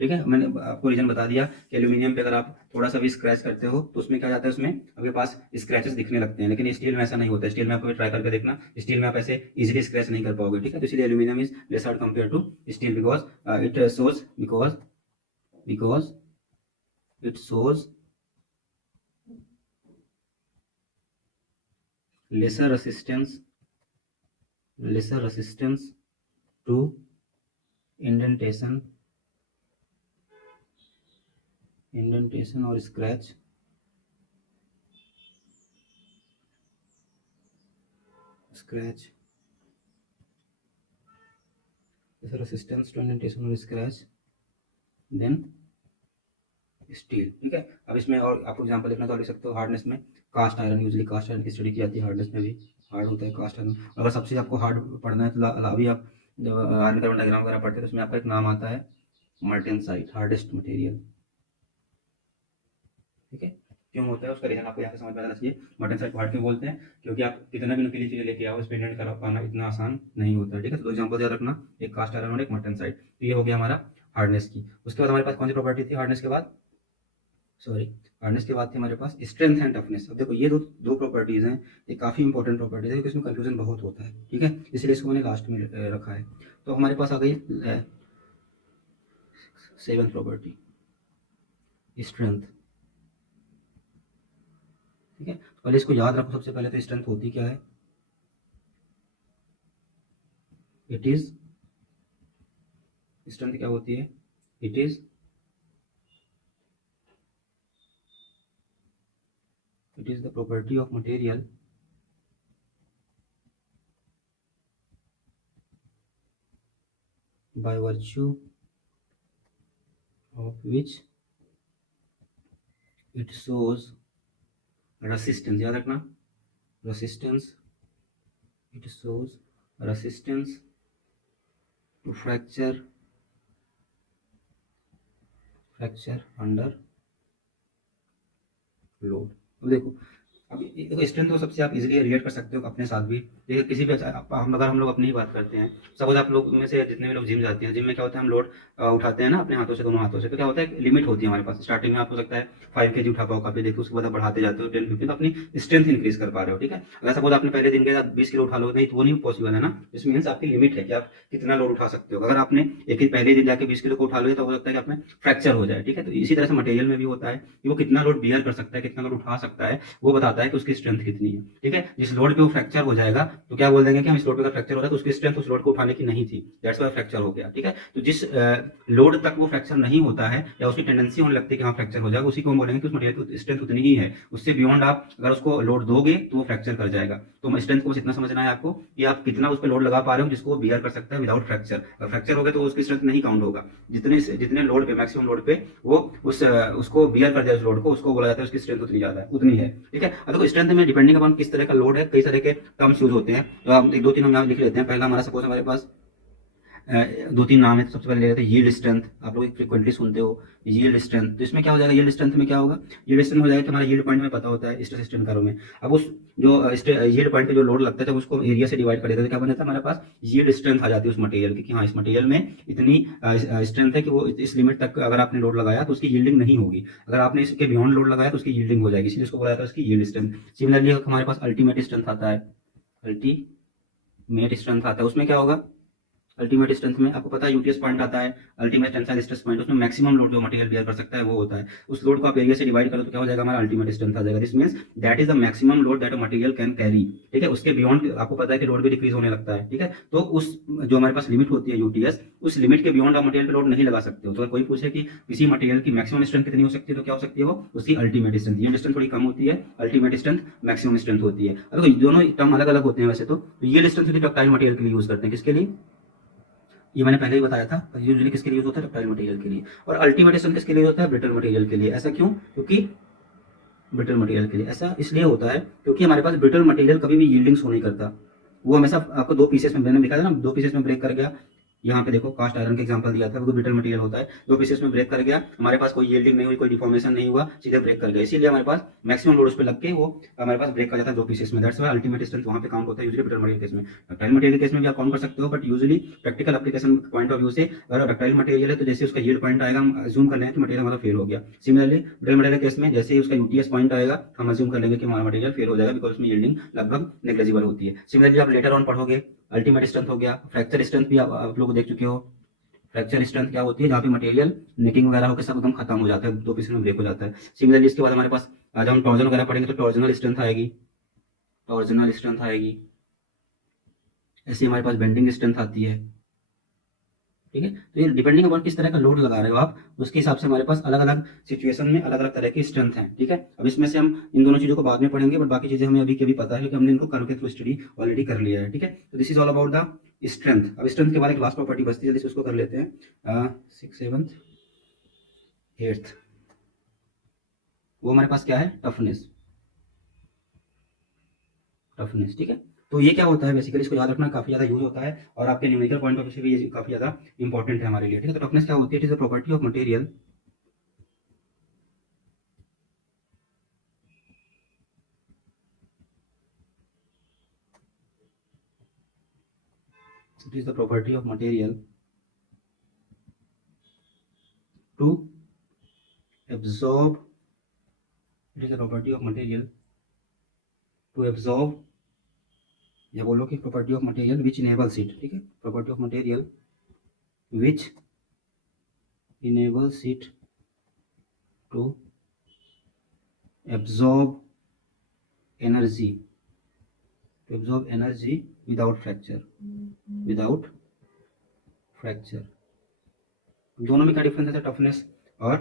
ठीक है। मैंने आपको रीजन बता दिया कि एल्यूमिनियम पे अगर आप थोड़ा सा भी स्क्रैच करते हो तो उसमें क्या जाता है, उसमें आपके पास स्क्रैचेस दिखने लगते हैं, लेकिन स्टील में ऐसा नहीं होता है। स्टील में आपको ट्राई करके देखना, स्टील में आप ऐसे इजीली स्क्रैच नहीं कर पाओगे, ठीक है। तो इसलिए aluminium is less hard compare to steel because it shows because it shows lesser resistance to indentation or scratch lesser resistance to indentation or scratch then steel, ठीक है। अब इसमें और आपको एग्जांपल देखना तो लिख सकते हो हार्डनेस में cast iron, usually cast iron की स्टडी की जाती है, हार्डनेस में भी हार्ड होता है कास्ट आयरन। अगर सबसे आपको हार्ड पढ़ना है तो अभी आप जब आयरन कार्बन डायग्राम वगैरह पढ़ते हैं तो उसमें आपका एक नाम आता है मार्टेनसाइट, हार्डेस्ट मटेरियल, ठीक है। क्यों होता है उसका रीजन आपको यहाँ से समझ में आना चाहिए। मार्टेनसाइट हार्ड क्यों बोलते हैं, क्योंकि आप कितना भी नुकीली चीजें लेके आओ उस पर इंडेंट कर पाना इतना आसान नहीं होता है, ठीक है। तो दो एग्जांपल याद रखना, एक कास्ट आयरन और एक मार्टेनसाइट। तो ये हो गया हमारा हार्डनेस की। उसके बाद हमारे पास कौन सी प्रॉपर्टी थी हार्डनेस के बाद, हार्डनेस के बाद थी हमारे पास स्ट्रेंथ एंड टफनेस। अब देखो ये दो प्रॉपर्टीज हैं, ये काफी इंपॉर्टेंट प्रॉपर्टीज है क्योंकि इसमें कंफ्यूजन बहुत होता है, ठीक है। इसलिए इसको मैंने लास्ट में रखा है। तो हमारे पास आ गई 7th प्रॉपर्टी स्ट्रेंथ, ठीक है। तो पहले इसको याद रखो, सबसे पहले तो स्ट्रेंथ होती क्या है, स्ट्रेंथ क्या होती है, it is the property of material by virtue of which it shows resistance, याद रखना resistance, it shows resistance to fracture under load. अब देखो, अब देखो स्ट्रेंथ तो सबसे आप इजीली रिलेट कर सकते हो अपने साथ भी, देखिए किसी भी हम लोग अपनी ही बात करते हैं, सपोज आप लोग में से जितने भी लोग जिम जाते हैं, जिम में क्या होता है हम लोड उठाते हैं ना अपने हाथों से, दोनों हाथों से, तो क्या होता है लिमिट होती है हमारे पास। स्टार्टिंग में आपको लगता है 5 kg उठा पाओ काफी, देखो उसके बाद आप बढ़ाते जाते हो 10 15, तो अपनी स्ट्रेंथ इंक्रीज कर पा रहे हो, ठीक है। अगर सपोज आपने पहले दिन गए 20 किलो उठा लो, नहीं तो वो नहीं पॉसिबल है ना। इस मीन्स आपकी लिमिट है कि आप कितना लोड उठा सकते हो। अगर आपने एक ही पहले दिन जाके 20 किलो को उठा लिया तो हो सकता है कि आपने फ्रैक्चर हो जाए, ठीक है। तो इसी तरह से मटेरियल में भी होता है कि वो कितना लोड बियर कर सकता है, कितना लोड उठा सकता है, वो बताता है कि उसकी स्ट्रेंथ कितनी है, ठीक है। जिस लोड पे वो फ्रैक्चर हो जाएगा तो क्या बोल देंगे कि हम इस लोड पे फ्रैक्चर हो रहा है तो उसकी स्ट्रेंथ उस लोड को उठाने की नहीं थी, दैट्स व्हाई फ्रैक्चर हो गया, ठीक है। तो जिस लोड तक वो फ्रैक्चर नहीं होता है या उसकी टेंडेंसी होने लगती है कि हाँ फ्रैक्चर हो जाएगा, उसी को हम बोलेंगे कि उस मटेरियल की स्ट्रेंथ उतनी ही है। उससे बियॉन्ड आप अगर उसको लोड दोगे तो वो फ्रैक्चर कर जाएगा। तो स्ट्रेंथ को बस इतना समझना है आपको कि आप कितना उस पर लोड लगा पा रहे हो जिसको बियर कर सकता है विदाउट फ्रैक्चर। अगर फ्रैक्चर हो गया तो उसकी स्ट्रेंथ नहीं काउंट होगा। जितने लोड पे, मैक्सिमम लोड पे वो उसको बियर कर दिया उस लोड को, उसको बोला जाता है उसकी स्ट्रेंथ उतनी ज्यादा है, उतनी है, ठीक है। अब देखो स्ट्रेंथ में डिपेंडिंग अपॉन किस तरह का लोड है, कई तरह के टर्म्स यूज होते हैं, तो हम 1 2 3 हम यहाँ लिख लेते हैं। पहला हमारा सपोज हमारे पास दो तीन नाम है, तो सबसे पहले ले लेते हैं यील्ड स्ट्रेंथ। आप लोग फ्रिक्वेंटली सुनते हो यील्ड स्ट्रेंथ, तो इसमें क्या हो जाएगा, यील्ड स्ट्रेंथ में क्या होगा, यील्ड स्ट्रेंथ हो जाएगा कि हमारा यील्ड पॉइंट में पता होता है स्ट्रेस स्ट्रेन कर्व में। अब उस जो यील्ड पॉइंट पे जो लोड लगता है, जब उसको एरिया से डिवाइड कर देते हैं, क्या बन जाता है हमारे पास यील्ड स्ट्रेंथ आ जाती है उस मटेरियल की, कि हाँ इस मटेरियल में इतनी स्ट्रेंथ है कि वो इस लिमिट तक अगर आपने लोड लगाया तो उसकी यील्डिंग नहीं होगी, अगर आपने इसके बियॉन्ड लोड लगाया तो उसकी यील्डिंग हो जाएगी, इसलिए उसको बोला जाता है उसकी यील्ड स्ट्रेंथ। सिमिलरली हमारे पास अल्टीमेट स्ट्रेंथ आता है, अल्टीमेट स्ट्रेंथ आता है, उसमें क्या होगा, अल्टीमेट स्ट्रेंथ में आपको पता है यूटीएस पॉइंट आता है, अल्टीमेट टेंसाइल स्ट्रेस पॉइंट, उसमें मैक्सिमम लोड जो मटेरियल बियर कर सकता है वो होता है, उस लोड को आप एरिया से डिवाइड करो तो क्या हो जाएगा हमारा अल्टीमेट स्ट्रेंथ आ जाएगा। This means that is the maximum load that a material can carry, ठीक है। उसके बियॉन्ड आपको पता है कि लोड भी डिक्रीज होने लगता है, ठीक है। तो उस जो हमारे पास लिमिट होती है यूटीएस, उस लिमिट के बियॉन्ड आप मटेरियल पे लोड नहीं लगा सकते हो। तो अगर कोई पूछे कि किसी मटेरियल की मैक्सिमम स्ट्रेंथ कितनी हो सकती है, तो क्या हो सकती है वो उसकी अल्टीमेट स्ट्रेंथ। ये स्ट्रेंथ थोड़ी कम होती है, अल्टीमेट स्ट्रेंथ मैक्सिमम स्ट्रेंथ होती है। अगर दोनों टर्म अलग अलग होते हैं वैसे तो ये स्ट्रेंथ डक्टाइल मटेरियल के लिए यूज करते हैं, किसके लिए, ये मैंने पहले ही बताया था, यूजुअली किसके लिए यूज होता है, डक्टाइल मटेरियल के लिए। और अल्टीमेट स्ट्रेंथ किसके लिए होता है, ब्रिटल मटेरियल के लिए। ऐसा क्यों, क्योंकि ब्रिटल मटेरियल के लिए ऐसा इसलिए होता है क्योंकि हमारे पास ब्रिटल मटेरियल कभी भी यील्डिंग शो नहीं करता, वो हमेशा आपको दो पीसेस में, मैंने दिखा था ना, दो पीसेस में ब्रेक कर गया। यहाँ पे देखो कास्ट आयरन का एग्जांपल दिया था, वो ब्रिटल मटेरियल होता है, दो पीसेस में ब्रेक कर गया, हमारे पास कोई यील्डिंग नहीं हुई, कोई डिफॉर्मेशन नहीं हुआ, सीधे ब्रेक कर गया, इसीलिए हमारे पास मैक्सिमम लोड उस पर लग के वो हमारे पास ब्रेक कर जाता है दो पीसेस में। दैट्स व्हाई अल्टीमेट स्ट्रेंथ वहां पे काउंट होता है यूजुअली ब्रिटल मटेरियल केस में। डक्टाइल मटेरियल केस में भी आप काउंट कर सकते हो, but usually practical application point of view से अगर डक्टाइल मटेरियल है तो जैसे उसका यील्ड पॉइंट आएगा, हम अज्यूम कर लेंगे कि मटेरियल हमारा फेल हो गया। सिमिलरली ब्रिटल मटेरियल केस में जैसे ही उसका यूटीएस पॉइंट आएगा, हम अज्यूम कर लेंगे कि हमारा मटेरियल फेल हो जाएगा, बिकॉज उसमें यील्डिंग लगभग नेग्लिजिबल होती है। सिमिलरली आप लेटर ऑन पढ़ोगे, अल्टीमेट स्ट्रेंथ हो गया, फ्रैक्चर स्ट्रेंथ भी आप लोग देख चुके हो। फ्रैक्चर स्ट्रेंथ क्या होती है, जहाँ पे मटेरियल नेकिंग वगैरह होकर सब एकदम खत्म हो जाता है, दो पीसेस में ब्रेक हो जाता है। सिमिलरली इसके बाद हमारे पास जब हम टॉर्जन वगैरह पढ़ेंगे तो टॉर्जनल स्ट्रेंथ आएगी, टॉर्जनल स्ट्रेंथ आएगी। ऐसे हमारे पास बेंडिंग स्ट्रेंथ आती है, ठीक है। तो ये डिपेंडिंग अपॉन किस तरह का लोड लगा रहे हो आप, उसके हिसाब से हमारे पास अलग अलग सिचुएशन में अलग अलग तरह की स्ट्रेंथ है, ठीक है। अब इसमें से हम इन दोनों चीजों को बाद में पढ़ेंगे, बट बाकी चीजें हमें अभी के भी पता है क्योंकि हमने इनको कर्व के थ्रू स्टडी ऑलरेडी कर लिया है, ठीक है। तो this is all about the strength. अब स्ट्रेंथ के बाद एक लास्ट प्रॉपर्टी बचती है, जल्दी उसको कर लेते हैं। 6th 7th 8th, वो हमारे पास क्या है, टफनेस, टफनेस, ठीक है। तो ये क्या होता है बेसिकली, इसको याद रखना, काफी ज्यादा यूज होता है और आपके न्यूमेरिकल पॉइंट ऑफ व्यू से भी ये काफी ज्यादा इंपॉर्टेंट है हमारे लिए, ठीक है। तो टफनेस क्या होती है, it is the property of material, it is the property of material to absorb, it is the property of material to absorb, या बोलो कि property of material which enables it, ठीक है, property of material which enables it to absorb energy, to absorb energy without fracture, without fracture। दोनों में क्या डिफरेंस है, टफनेस और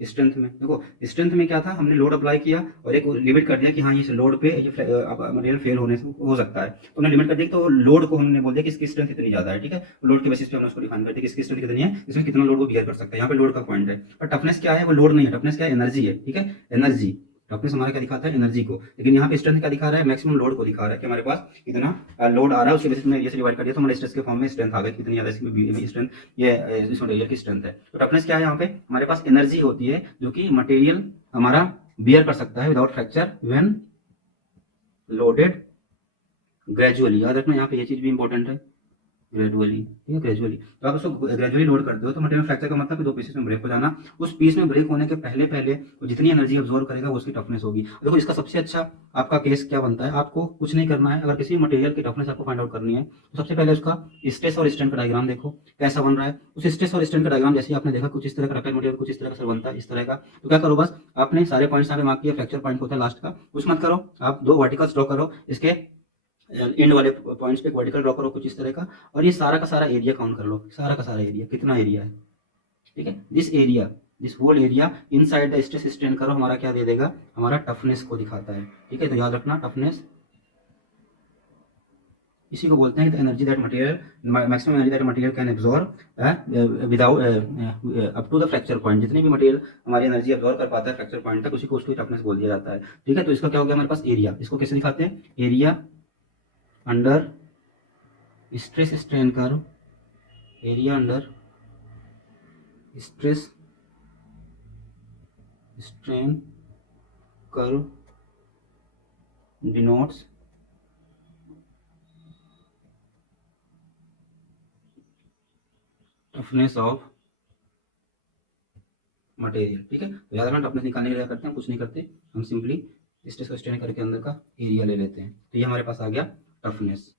स्ट्रेंथ में। देखो स्ट्रेंथ में क्या था, हमने लोड अप्लाई किया और एक लिमिट कर दिया कि हाँ इस लोड पे ये मटेरियल फेल होने से हो सकता है, तो हमने लिमिट कर दिया, तो लोड को हमने बोल दिया कि इसकी स्ट्रेंथ इतनी ज्यादा है, ठीक है। लोड के बेसिस पे हमने उसको डिफाइन कर दिया कि इसकी स्ट्रेंथ कितनी है, इसमें कितना लोड वो बियर कर सकता है, यहाँ पे लोड का पॉइंट है। पर टफनेस क्या है, वो लोड नहीं है, टफनेस क्या है, एनर्जी है, ठीक है। एनर्जी, टफनेस हमारा क्या दिखाता है, एनर्जी को, लेकिन यहाँ पे स्ट्रेंथ क्या दिखा रहा है, मैक्सिमम लोड को दिखा रहा है कि हमारे पास इतना लोड आ रहा है, उसके बेसिस में एरिया से डिवाइड कर दिया तो हमारे स्ट्रेस के फॉर्म में स्ट्रेंथ आ गई, कितनी ज्यादा इसकी स्ट्रेंथ, ये इस मटेरियल की स्ट्रेंथ है। तो टफनेस क्या है, यहाँ पे हमारे पास एनर्जी होती है जो कि मटेरियल हमारा बियर कर सकता है without fracture when loaded gradually. याद रखना यहाँ पे ये चीज भी इंपॉर्टेंट है, ग्रेजुअली, ठीक है, ग्रेजुअली। तो आप उसको ग्रेजुअली लोड करते हो तो मटेरियल फ्रैक्चर का मतलब दो पीसेस में ब्रेक हो जाना, उस पीस में ब्रेक होने के पहले पहले वो जितनी एनर्जी अब्सॉर्ब करेगा वो उसकी टफनेस होगी। देखो इसका सबसे अच्छा आपका केस क्या बनता है, आपको कुछ नहीं करना है, अगर किसी मटेरियल की टफनेस आपको फाइंड आउट करनी है तो सबसे पहले उसका स्ट्रेस और स्ट्रेन का डायग्राम देखो कैसा बन रहा है। उस स्ट्रेस और स्ट्रेन का डायग्राम जैसे आपने देखा कुछ इस तरह का डक्टाइल मटेरियल कुछ इस तरह का सर बनता है, इस तरह का, तो क्या करो बस आपने सारे पॉइंट्स यहाँ पे मार्क किया, फ्रैक्चर पॉइंट होता है लास्ट का, कुछ मत करो, आप दो वर्टिकल्स ड्रॉ करो, इसके एंड वाले पॉइंट्स पे वर्टिकल ड्रॉ करो कुछ इस तरह का, और ये सारा का सारा एरिया काउंट कर लो, सारा का सारा एरिया कितना एरिया है, ठीक है। This area, this whole area inside the stress strain करो, हमारा क्या दे देगा, हमारा टफनेस को दिखाता है, ठीक है। तो याद रखना टफनेस, इसी को बोलते हैं energy that material, maximum energy that material can absorb without up to the fracture point, जितनी भी मटेरियल हमारी एनर्जी एब्जॉर्ब कर पाता है फ्रैक्चर पॉइंट तक, उसी को उसकी टफनेस बोल दिया जाता है, ठीक है। तो इसका क्या हो गया हमारे पास एरिया, इसको कैसे दिखाते हैं, area under stress strain curve, area under stress strain curve denotes toughness of material. ठीक है, तो याद रखना टफनेस निकालने के लिए क्या करते हैं, कुछ नहीं करते, हम सिंपली स्ट्रेस और स्ट्रेन करके अंदर का एरिया ले लेते हैं। तो ये हमारे पास आ गया टफनेस।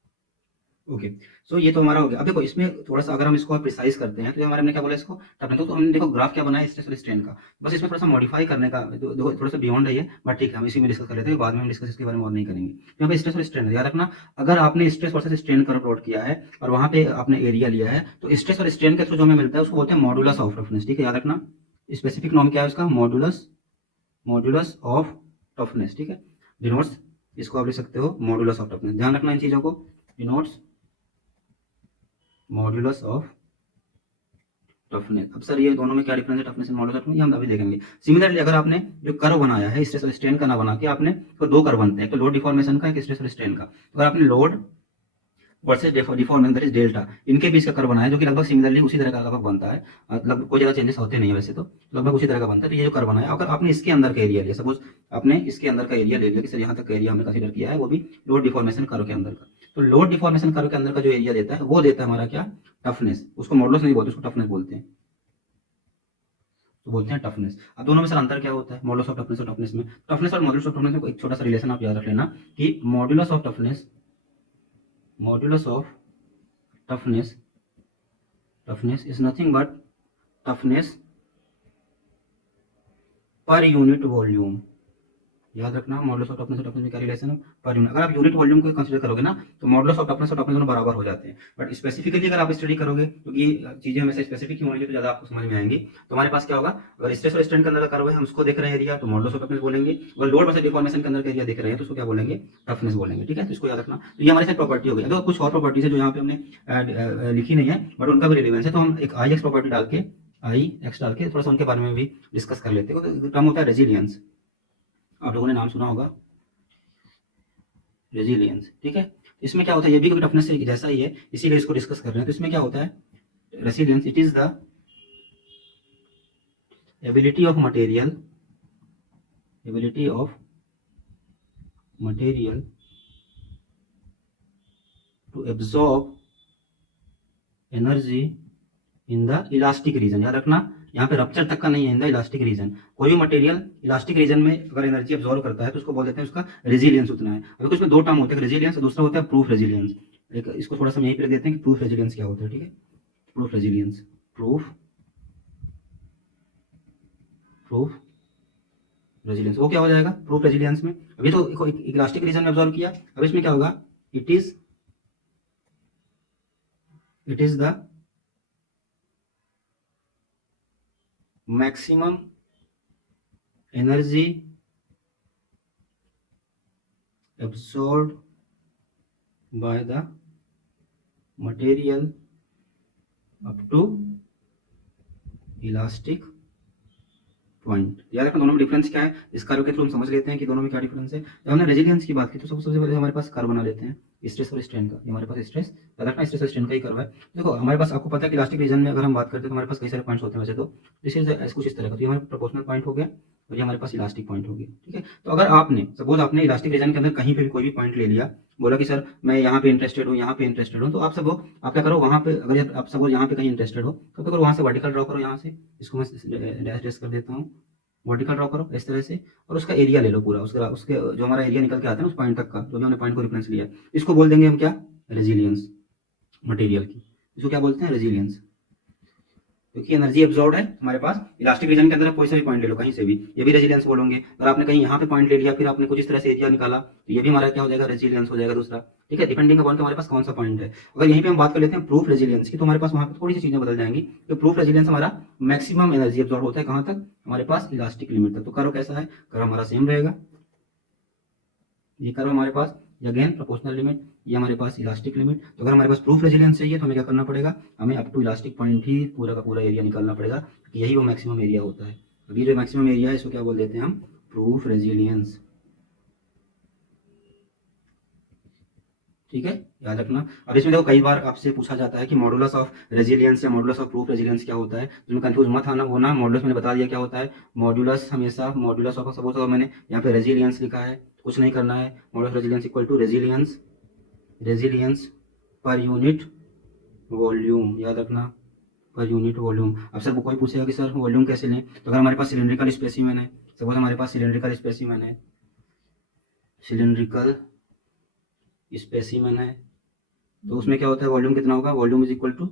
ओके, सो ये तो हमारा हो गया। अब देखो इसमें थोड़ा सा अगर हम इसको प्रिसाइज करते हैं तो हमारे हमने क्या बोला इसको टफनेस, तो हमने देखो ग्राफ क्या बनाया स्ट्रेस और स्ट्रेन का, बस इसमें थोड़ा सा मॉडिफाई करने का, देखो थोड़ा सा बियॉन्ड है ये, बट ठीक है हम इसी में डिस्कस कर लेते हैं, बाद में हम डिस्कस इसके बारे में और नहीं करेंगे। तो यहाँ पे स्ट्रेस और स्ट्रेन याद रखना, अगर आपने stress versus strain curve plot किया है और वहां पे आपने एरिया लिया है, तो स्ट्रेस और स्ट्रेन के थ्रू जो हमें मिलता है उसको बोलते हैं मॉडुलस ऑफ टफनेस। ठीक है, याद रखना स्पेसिफिक नॉर्म क्या है उसका, मॉडुलस ऑफ टफनेस। ठीक है, डिनोट्स, इसको आप लिख सकते हो मॉडुलस ऑफ टफनेस, ध्यान रखना इन चीजों को, डिनोट्स मॉडुलस ऑफ टफनेस। अब सर ये दोनों में क्या डिफरेंस है, toughness and modulus of toughness, ये हम अभी देखेंगे। सिमिलरली अगर आपने जो कर्व बनाया है स्ट्रेस और स्ट्रेन का ना बना के आपने, तो दो कर्व बनते हैं, तो लोड डिफॉर्मेशन का, एक स्ट्रेस और स्ट्रेन का। अगर आपने load versus deformation that is delta, इनके बीच का कर्व बनाया जो कि लगभग सिमिलरली उसी तरह का लगभग बनता है, लगभग कोई ज्यादा चेंजेस होते नहीं है वैसे, तो लगभग उसी तरह का बनता है। तो ये जो कर्व बनाया, अगर आपने इसके अंदर का एरिया लिया, सपोज आपने इसके अंदर का एरिया ले लिया कि सर यहाँ तक का एरिया हमने कंसीडर किया है, वो भी लोड डिफॉर्मेशन कर्व के अंदर का, तो लोड डिफॉर्मेशन कर्व के अंदर का जो एरिया देता है वो देता है हमारा क्या, टफनेस। उसको मॉडुलस नहीं बोलते, उसको टफनेस बोलते हैं, तो बोलते हैं टफनेस। अब दोनों में सर अंतर क्या होता है, मॉडुलस ऑफ टफनेस और टफनेस में, टफनेस और मॉडुलस ऑफ टफनेस में एक छोटा सा रिलेशन आप याद रख लेना कि modulus of toughness is nothing but toughness पर यूनिट वॉल्यूम। याद रखना मॉडुलस ऑफ टफनेस और टफनेस में क्या रिलेशन है, पर यूनिट। अगर आप यूनिट वॉल्यूम को कंसीडर करोगे ना, तो मॉडुलस ऑफ टफनेस और टफनेस दोनों बराबर हो जाते हैं। बट स्पेसिफिकली अगर आप स्टडी करोगे, क्योंकि चीजें हमेशा स्पेसिफिक ही होंगी तो ज्यादा आपको समझ में आएंगी, तो हमारे पास क्या होगा, अगर स्ट्रेस और स्ट्रेन के अंदर का कर्व है हम उसको देख रहे हैं एरिया, तो मॉडुलस ऑफ टफनेस बोलेंगे। अगर लोड वर्सेस डिफॉर्मेशन के अंदर का एरिया देख रहे हैं तो उसको क्या बोलेंगे, टफनेस बोलेंगे। ठीक है, तो इसको याद रखना। तो ये हमारे साथ प्रॉपर्टी हो गई। अगर कुछ और प्रॉपर्टीज है जो यहाँ पे हमने लिखी नहीं है बट उनका भी रिलेवेंस है, तो हम एक आई एक्स प्रॉपर्टी डाल के, आई एक्स डाल के थोड़ा सा उनके बारे में भी डिस्कस कर लेते हैं। टर्म होता है रेजिलियंस, आप लोगों ने नाम सुना होगा रेजिलियंस। ठीक है, इसमें क्या होता है, ये भी टफनेस से जैसा ही है, इसीलिए इसको डिस्कस कर रहे हैं। तो इसमें क्या होता है, resilience it is the ability of material to absorb energy in the elastic region. याद रखना यहाँ पे रप्चर तक का नहीं है, इन द इलास्टिक रीजन। कोई भी मटेरियल इलास्टिक रीजन में अगर एनर्जी अब्सॉर्ब करता है तो उसको बोल देते हैं उसका रेजिलियंस उतना है। अभी कुछ में दो टर्म होते हैं, रेजिलियंस, दूसरा होता है प्रूफ रेजिलियंस। एक इसको थोड़ा सा यहीं पे देते हैं कि प्रूफ रेजिलियंस क्या होता है। ठीक है, प्रूफ रेजिलियंस, प्रूफ रेजिलियंस वो क्या हो जाएगा, प्रूफ रेजिलियंस में अभी तो इलास्टिक रीजन में अब्सॉर्ब किया, अब इसमें क्या होगा, it is the maximum energy absorbed by the material up to elastic point. याद रखना दोनों में डिफरेंस क्या है, इस कर्व के थ्रू हम समझ लेते हैं कि दोनों में क्या डिफरेंस है। जब हमने रेजिलियंस की बात की तो सबसे पहले हमारे पास कर्व बना लेते हैं स्ट्रेस और स्ट्रेन का। ये हमारे पास स्ट्रेस, याद रखना स्ट्रेस और स्ट्रेन का ही कर्व है। देखो हमारे पास, आपको पता है कि इलास्टिक रीजन में अगर हम बात करते हैं तो हमारे पास कई सारे पॉइंट्स होते हैं वैसे तो, दिस इज कुछ इस तरह का। तो ये हमारे प्रोपोर्शनल पॉइंट हो गया और ये हमारे पास इलास्टिक पॉइंट हो गया। ठीक है, तो अगर आपने सपोज आपने इलास्टिक रीजन के अंदर कहीं पे भी कोई भी पॉइंट ले लिया, बोला कि सर मैं यहाँ पे इंटरेस्टेड हूँ, यहाँ पे इंटरेस्टेड हूँ, तो आप सब आप क्या करो वहाँ पे, अगर आप सपोज यहाँ पे कहीं इंटरेस्टेड हो तो क्या करो, वहाँ से वर्टिकल ड्रॉ करो, यहाँ से इसको मैं डैश डैश कर देता हूँ, वर्टिकल ड्रॉ करो इस तरह से, और उसका एरिया ले लो पूरा, उसके उसके जो हमारा एरिया निकल के आता है ना उस पॉइंट तक का, जो भी हमने पॉइंट को रेफरेंस लिया, इसको बोल देंगे हम क्या, रेजिलियंस मटेरियल की। इसको क्या बोलते हैं, रेजिलियंस। क्योंकि एनर्जी एब्जॉर्ब है हमारे पास इलास्टिक रीजन के अंदर, कोई सा भी पॉइंट ले लो कहीं से भी, ये भी रेजिलियंस बोलोगे। अगर आपने कहीं यहाँ पे पॉइंट ले लिया फिर आपने कुछ इस तरह से एरिया निकाला तो ये भी हमारा क्या हो जाएगा, रेजिलियंस हो जाएगा दूसरा। ठीक है, डिपेंडिंग अपॉन हमारे पास कौन सा पॉइंट है। अगर यहीं पे हम बात कर लेते हैं प्रूफ रेजिलियंस की, तो हमारे पास वहाँ पे थोड़ी सी चीजें बदल जाएंगी। तो प्रूफ रेजिलियंस हमारा मैक्सिमम एनर्जी एब्जॉर्ब होता है कहाँ तक, हमारे पास इलास्टिक लिमिट तक। तो कर्व कैसा है, कर्व हमारा सेम रहेगा, ये कर्व हमारे पास अगेन प्रोपोर्शनल लिमिट, ये हमारे पास इलास्टिक लिमिट। तो अगर हमारे पास प्रूफ रेजिलियंस चाहिए तो हमें क्या करना पड़ेगा, हमें अप टू इलास्टिक पॉइंट ही पूरा का पूरा एरिया निकालना पड़ेगा, यही वो मैक्सिमम एरिया होता है। अभी जो मैक्सिमम एरिया है इसको क्या बोल देते हैं हम, प्रूफ रेजिलियंस। ठीक है, याद रखना। अब इसमें देखो कई बार आपसे पूछा जाता है कि मॉडुलस ऑफ रेजिलियंस या मॉडुलस ऑफ प्रूफ रेजिलियंस क्या होता है, तो कंफ्यूज मत होना। मॉडुलस मैंने बता दिया क्या होता है। मॉडुलस हमेशा मॉडुलस ऑफ सपोज अगर मैंने यहाँ पे रेजिलियंस लिखा है, कुछ नहीं करना है। Modulus resilience equal to resilience per unit volume, याद रखना, पर यूनिट वॉल्यूम। अब सर वो कोई पूछेगा कि सर वॉल्यूम कैसे लें, तो अगर हमारे पास सिलिंड्रिकल स्पेसिमेन है, सपोज हमारे पास सिलिंड्रिकल स्पेसिमेन है, तो उसमें क्या होता है, वॉल्यूम कितना होगा, volume is equal to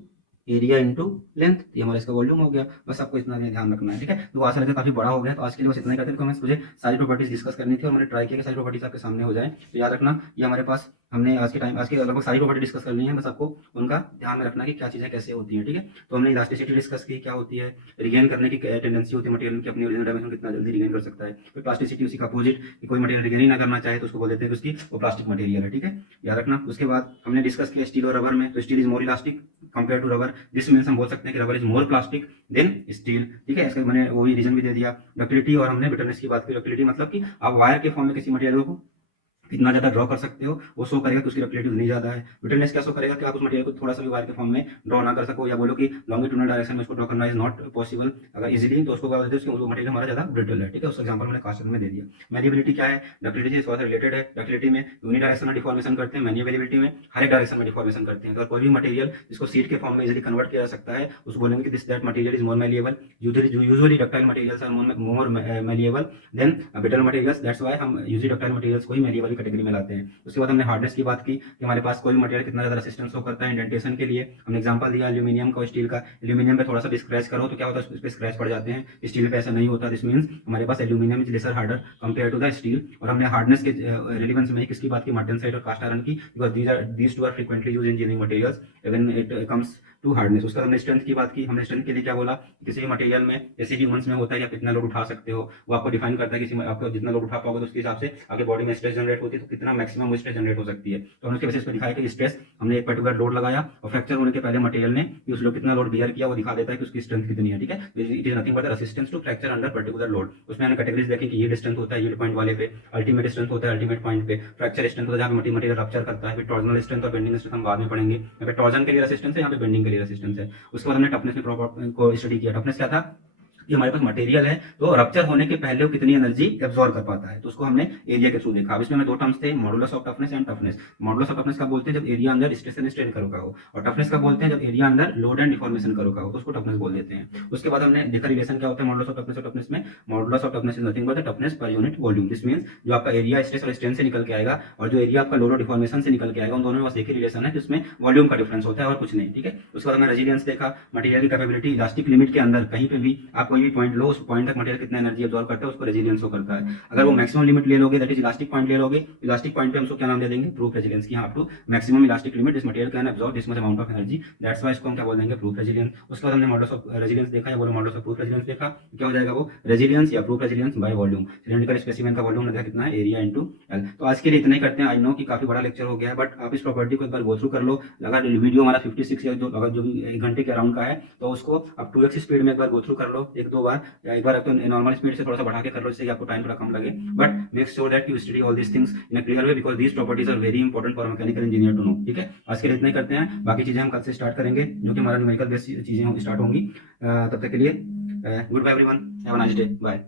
area into length. ये हमारा इसका वॉल्यूम हो गया। बस आपको इतना ध्यान रखना है, ठीक है। तो आशा लगता है काफी बड़ा हो गया, तो आज के लिए बस इतना ही करते हैं। तो मुझे सारी प्रॉपर्टीज डिस्कस करनी थी और मैंने ट्राई किया कि सारी प्रॉपर्टीज आपके सामने हो जाए। तो याद रखना, ये हमारे पास हमने आज के लगभग सारी प्रॉपर्टी डिस्कस करनी है। बस आपको उनका ध्यान में रखना कि क्या चीजें कैसे होती है, ठीक है। तो हमने इलास्टिसिटी डिस्कस की, क्या होती है, रिगेन करने की टेंडेंसी होती है मटेरियल की, अपनी ओरिजिनल डायमेंशन कितना जल्दी रिगेन कर सकता है। फिर प्लास्टिसिटी उसी का अपोजिट, कि कोई मटेरियल रिगेन ही ना करना चाहे तो उसको बोल देते हैं कि उसकी वो प्लास्टिक मटेरियल है, ठीक है, याद रखना। उसके बाद हमने डिस्कस किया स्टील और रबर में, तो steel is more elastic compare to rubber. This means हम बोल सकते हैं कि rubber is more plastic than steel, ठीक है। इसका मैंने वही रीजन भी दे दिया। डक्टिलिटी और हमने बिटरनेस की बात की। डक्टिलिटी मतलब कि आप वायर के फॉर्म में किसी मटेरियल को कितना ज्यादा ड्रॉ कर सकते हो, वो शो करेगा कि उसकी डक्टिलिटी उतनी ज्यादा है। ब्रिटलनेस क्या शो करेगा कि आप उस मटेरियल को थोड़ा सा भी वायर के फॉर्म में ड्रॉ ना कर सको, या बोलो कि लॉन्गिट्यूडनल डायरेक्शन में उसको ड्रॉ करना इज नॉट पॉसिबल अगर इजीली, तो उसको क्या बोलते हैं, वो मटेरियल हमारा ज्यादा ब्रिटल है, ठीक है। उस एग्जांपल मैंने कास्टर में दे दिया। मैन्युअबिलिटी क्या है, डक्टिलिटी से रिलेटेड है। डक्टिलिटी में यूनिडायरेक्शनल डिफॉर्मेशन करते हैं, मैन्युअबिलिटी में हर एक डायरेक्शन में डिफॉर्मेशन करते हैं। तो कोई भी मटेरियल जिसको सीट के फॉर्म में इजीली कन्वर्ट किया जा सकता है, उसको बोलेंगे कि this that material is more malleable. Usually ductile materials are more malleable than brittle materials, that's why हम यूजुअली डक्टाइल मटेरियल्स को ही मैलिएबल की कैटेगरी में लाते हैं। उसके बाद हमने हार्डनेस की बात की कि हमारे पास कोई मटेरियल कितना ज्यादा रेसिस्टेंस शो करता है इंडेंटेशन के लिए। हमने एग्जांपल दिया एल्यूमिनियम का, स्टील का। एल्यूमिनियम पे थोड़ा सा भी स्क्रैच करो तो क्या होता है, उस पे स्क्रैच पड़ जाते हैं। स्टील पे ऐसा नहीं होता। दिस मींस हमारे पास aluminium is lesser harder compare to the steel. और हमने हार्डनेस के रिलेवेंस में किसकी बात की, मार्टेनसाइट और कास्ट आयरन की, because these two are frequently used in engineering materials when it comes to hardness. उसका हमने स्ट्रेंथ की बात की। हमने स्ट्रेंथ के लिए क्या बोला, किसी भी मटेरियल में जैसे ह्यूमंस में होता है कि आप कितना लोड उठा सकते हो, वो आपको डिफाइन करता है। किसी आपको जितना लोड उठा पाओगे तो उसके हिसाब से आगे बॉडी में स्ट्रेस जनरेट होती है, तो कितना मैक्सिमम स्ट्रेस जनरेट हो सकती है। तो हमने उसके बेसिस पे दिखाया कि स्ट्रेस, हमने एक पर्टिकुलर लोड लगाया और फ्रैक्चर होने के पहले मटेरियल ने कि उस लोग कितना लोड बियर किया वो दिखा देता है कि उसकी स्ट्रेंथ कितनी है, ठीक है। It is nothing but the resistance to fracture under particular load. उसमें हमने कैटेगरीज देखी कि ये स्ट्रेंथ होता है यील्ड पॉइंट वाले पे, अल्टीमेट स्ट्रेंथ होता है अल्टीमेट पॉइंट पे, फ्रैक्चर स्ट्रेंथ होता है जहाँ पे मटेरियल रप्चर करता है, फिर टॉर्जनल स्ट्रेंथ और बेंडिंग स्ट्रेंथ हम बाद में पढ़ेंगे। यहाँ पे टॉर्जन के लिए रेसिस्टेंस है, यहाँ पे बेंडिंग के लिए रेसिस्टेंस है। उसके बाद हमने टफनेस में को स्टडी किया। टफनेस क्या था, ये हमारे पास मटेरियल है तो रप्चर होने के पहले वो कितनी एनर्जी एब्जॉर्ब कर पाता है, तो उसको हमने एरिया के थ्रू देखा। अब इसमें दो टर्म्स थे, modulus of toughness and toughness. Modulus of toughness का बोलते हैं जब एरिया अंदर स्ट्रेस एंड स्ट्रेन करो का हो, और टफनेस का बोलते हैं जब एरिया अंदर लोड एंड डिफॉर्मेशन करो का हो, तो उसको टफनेस बोल देते हैं। उसके बाद हमने देखा रिलेशन क्या होता है मॉडुलस ऑफ टफनेस और टफनेस में। Modulus of toughness is nothing but the toughness पर यूनिट वॉल्यूम। दिस मींस जो आपका एरिया स्ट्रेस और स्ट्रेन से निकल के आएगा और जो एरिया आपका लोड और डिफॉर्मेशन से निकल के आएगा, उन दोनों में बस एक ही रिलेशन है कि उसमें वॉल्यूम का डिफरेंस होता है और कुछ नहीं, ठीक है। उसके बाद हमने रेजिलियंस देखा, मटेरियल की कैपेबिलिटी, इलास्टिक लिमिट के अंदर कहीं पे भी आप कोई भी पॉइंट लो, उस पॉइंट तक मटेरियल कितना एनर्जी अब्सॉर्ब करता है उसको रेजिलियंस शो करता है। अगर वो मैक्सिमम लिमिट ले लोगे, दैट इज इलास्टिक पॉइंट ले लोगे, इलास्टिक पॉइंट पे हम उसको क्या नाम दे देंगे, प्रूफ रेजिलियंस की। Up to maximum elastic limit this material can absorb this much amount of energy, that's why इसको हम क्या बोल देंगे, प्रूफ रेजिलियंस। उसके बाद हमने मॉडल्स ऑफ रेजिलियंस देखा, या बोलो मॉडल्स ऑफ प्रूफ रेजिलियंस देखा, क्या हो जाएगा वो रेजिलियंस या proof resilience by volume. Cylindrical specimen का वॉल्यूम देखा कितना है, एरिया इनटू एल। तो आज के लिए इतना ही करते हैं। आई नो कि काफी बड़ा लेक्चर हो गया है, बट आप इस प्रॉपर्टी को एक बार गो थ्रू कर लो। अगर वीडियो हमारा 56 या जो भी 1 घंटे के अराउंड का है, तो उसको आप 2x स्पीड में एक बार गो थ्रू कर लो, 1-2 बार, या एक बार तो नॉर्मल स्पीड से थोड़ा सा बढ़ा के कर लो, जिससे आपको टाइम थोड़ा कम लगे। But make sure that you study all these things in a clear way, because these properties are very important for mechanical engineer to know, ठीक है। आज के लिए इतना ही करते हैं, बाकी चीजें हम कल से स्टार्ट करेंगे, जो कि हमारा न्यूमेरिकल बेस्ड चीजें स्टार्ट होंगी। तब तक के लिए good bye everyone, have a nice day, bye.